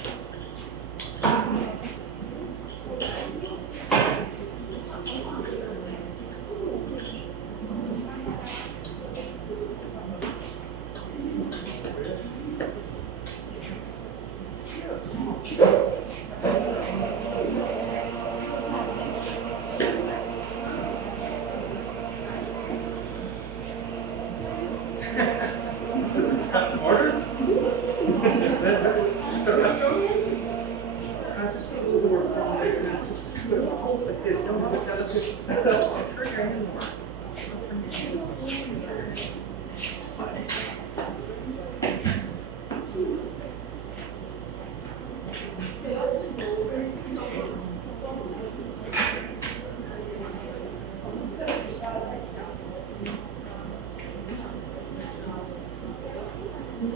You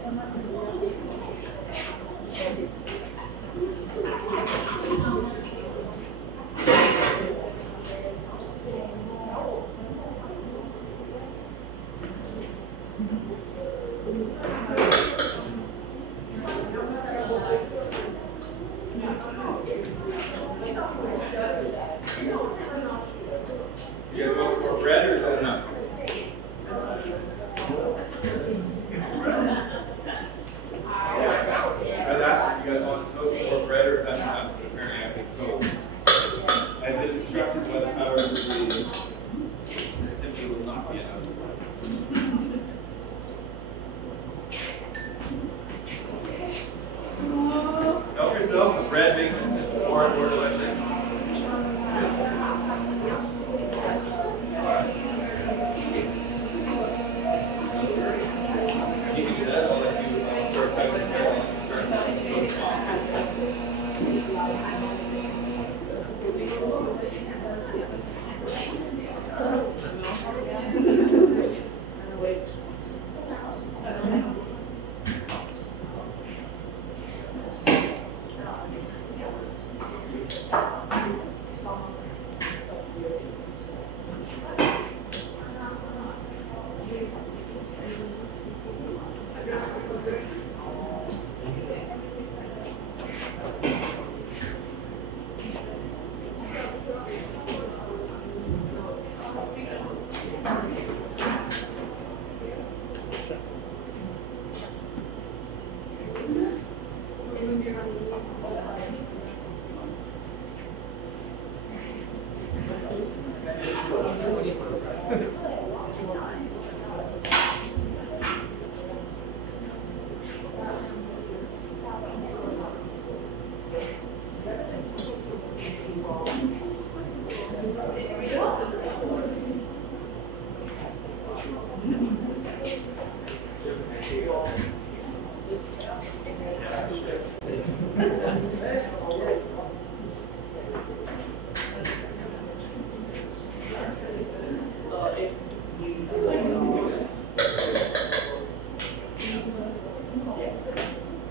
guys want some more bread or is that enough? I was asking if you guys want toast or bread or if that's enough, but apparently I think toast. I've been instructed by the powers of the this simply will not be enough. Help yourself, the bread makes it just more and more delicious. You can do that, I'll let you start cutting the bread and start cutting the toast off.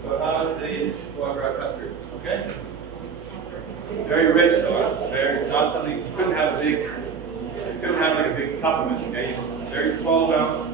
So how's the foie gras custard? Okay? Very rich though. It's not something you couldn't have like a big cup of it, okay? It's very small amount.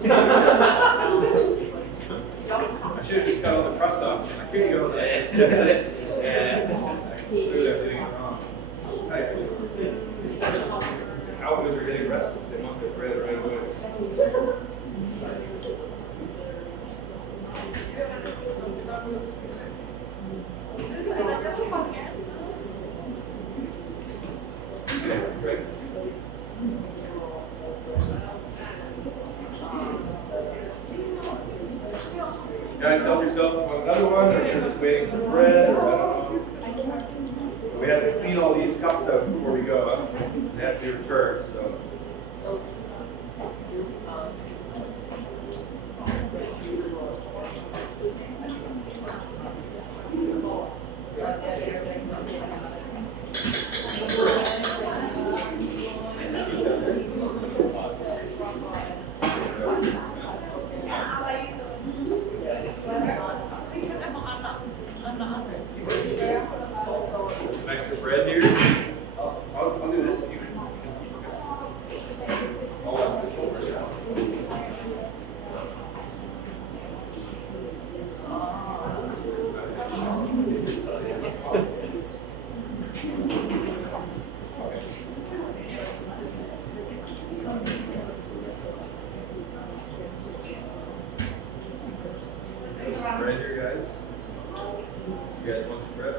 I should have just cut all the crust off. I couldn't go like this. And clearly I'm doing it wrong. Alphas are getting restless. They want their bread right away. Okay, great. Guys, help yourself. Want another one, or you're just waiting for bread, or I don't know. We have to clean all these cups out before we go. Huh? They have to be returned, so. Some extra bread here. I'll do this. You can. I'll watch this over. There's some bread here, guys. You guys want some bread?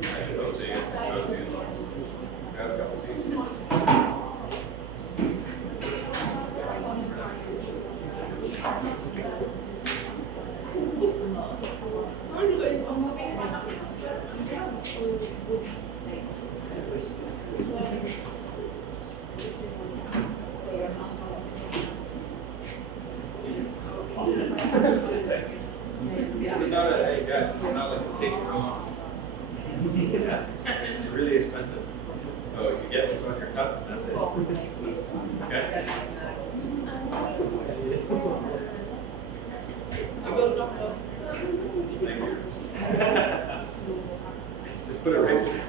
I should hope so. You get some toast in. I have a couple pieces. Okay? Thank you. Just put it right there.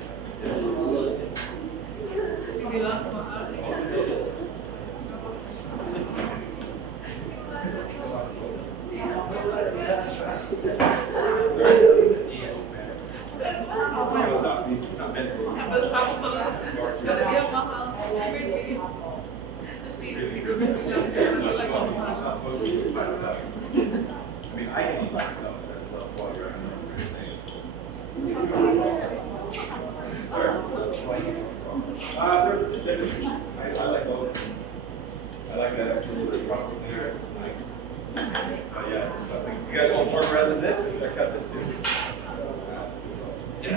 I mean, I can eat myself as well while you're on the Sorry? They're just different. I like both. I like that actually. The truffles in there is nice. Yeah, it's something. You guys want more bread than this? Or should I cut this too? I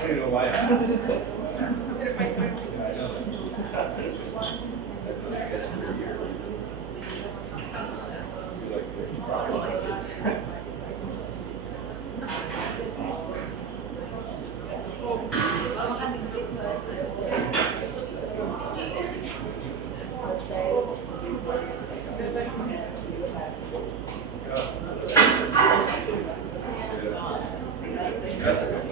don't even know why I asked. Yeah, I know. I guess for a year. You like the truffle? That's okay.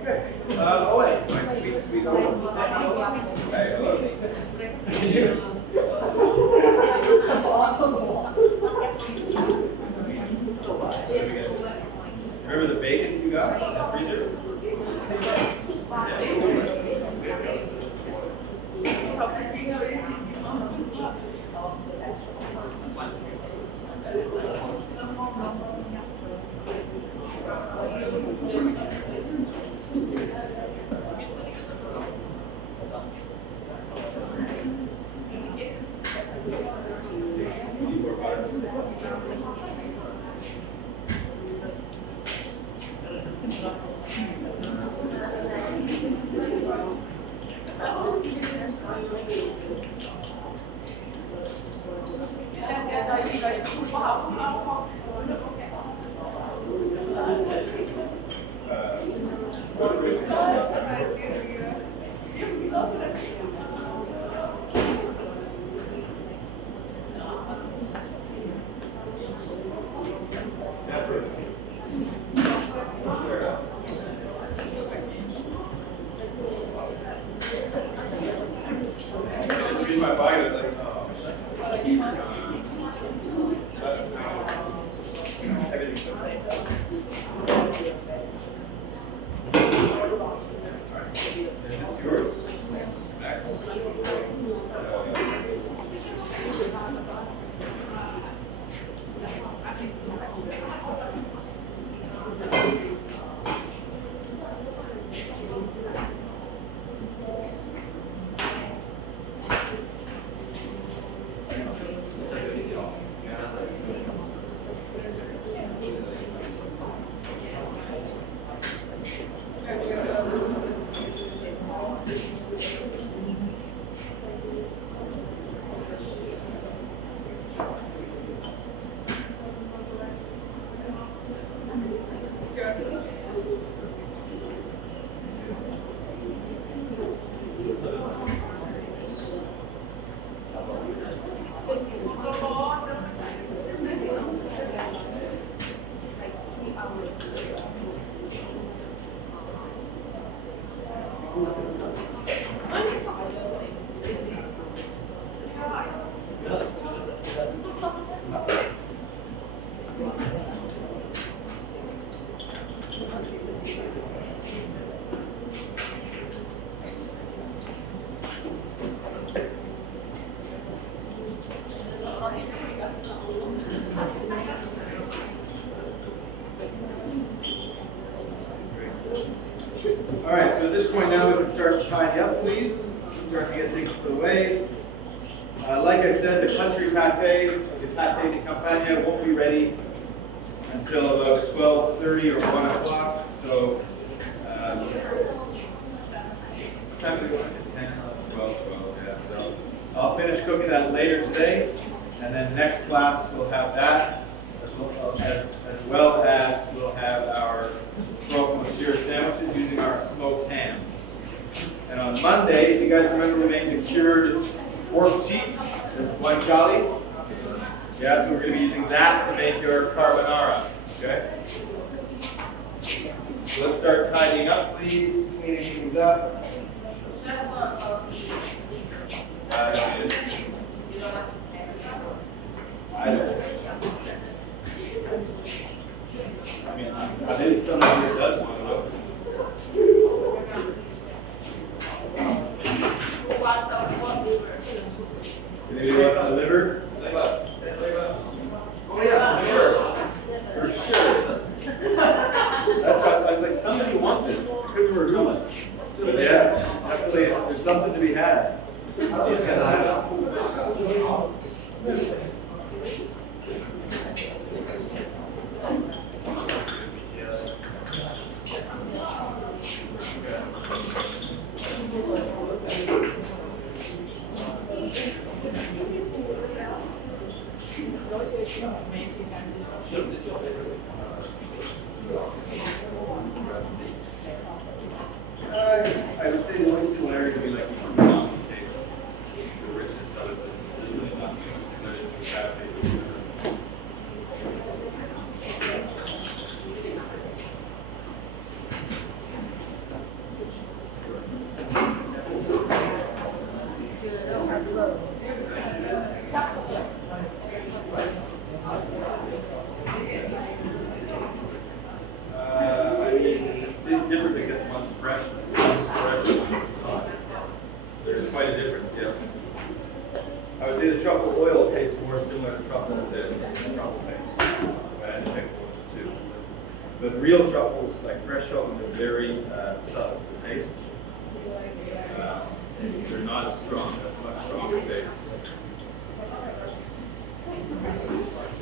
Okay. Oh wait, my sweet, sweet old. Hey, hello. Remember the bacon you got in the freezer? My body was like, everything's okay. This is yours. Next. All right, so at this point now we can start to tidy up, please. Start to get things put away. Like I said, the country pate, the pate de campagna, won't be ready until about 12:30 or 1 o'clock. So, what time do we go? 10, 12, yeah. So, I'll finish cooking that later today, and then next class we'll have that as Monday, if you guys remember, we made the cured pork cheek, the guanciale. Yeah, so we're going to be using that to make your carbonara. Okay? So let's start tidying up, please. Cleaning things up. I don't need it. I don't. I mean, I think someone here does want to look. Maybe wants a liver? Oh yeah, for sure. For sure. That's why I was like, somebody wants it. Couldn't remember. But yeah, definitely, there's something to be had. He's gonna have it. I would say the only similarity would be like the umami taste, the richness of it, but there's really not too much similarity to the crab taste. I mean, it tastes different because one's fresh, one's not. There's quite a difference, yes. I would say the truffle oil tastes more similar to truffle than truffle paste. I had to pick one of the two. But real truffles, like fresh truffles, are very subtle, the taste. They're not as strong, that's much stronger taste.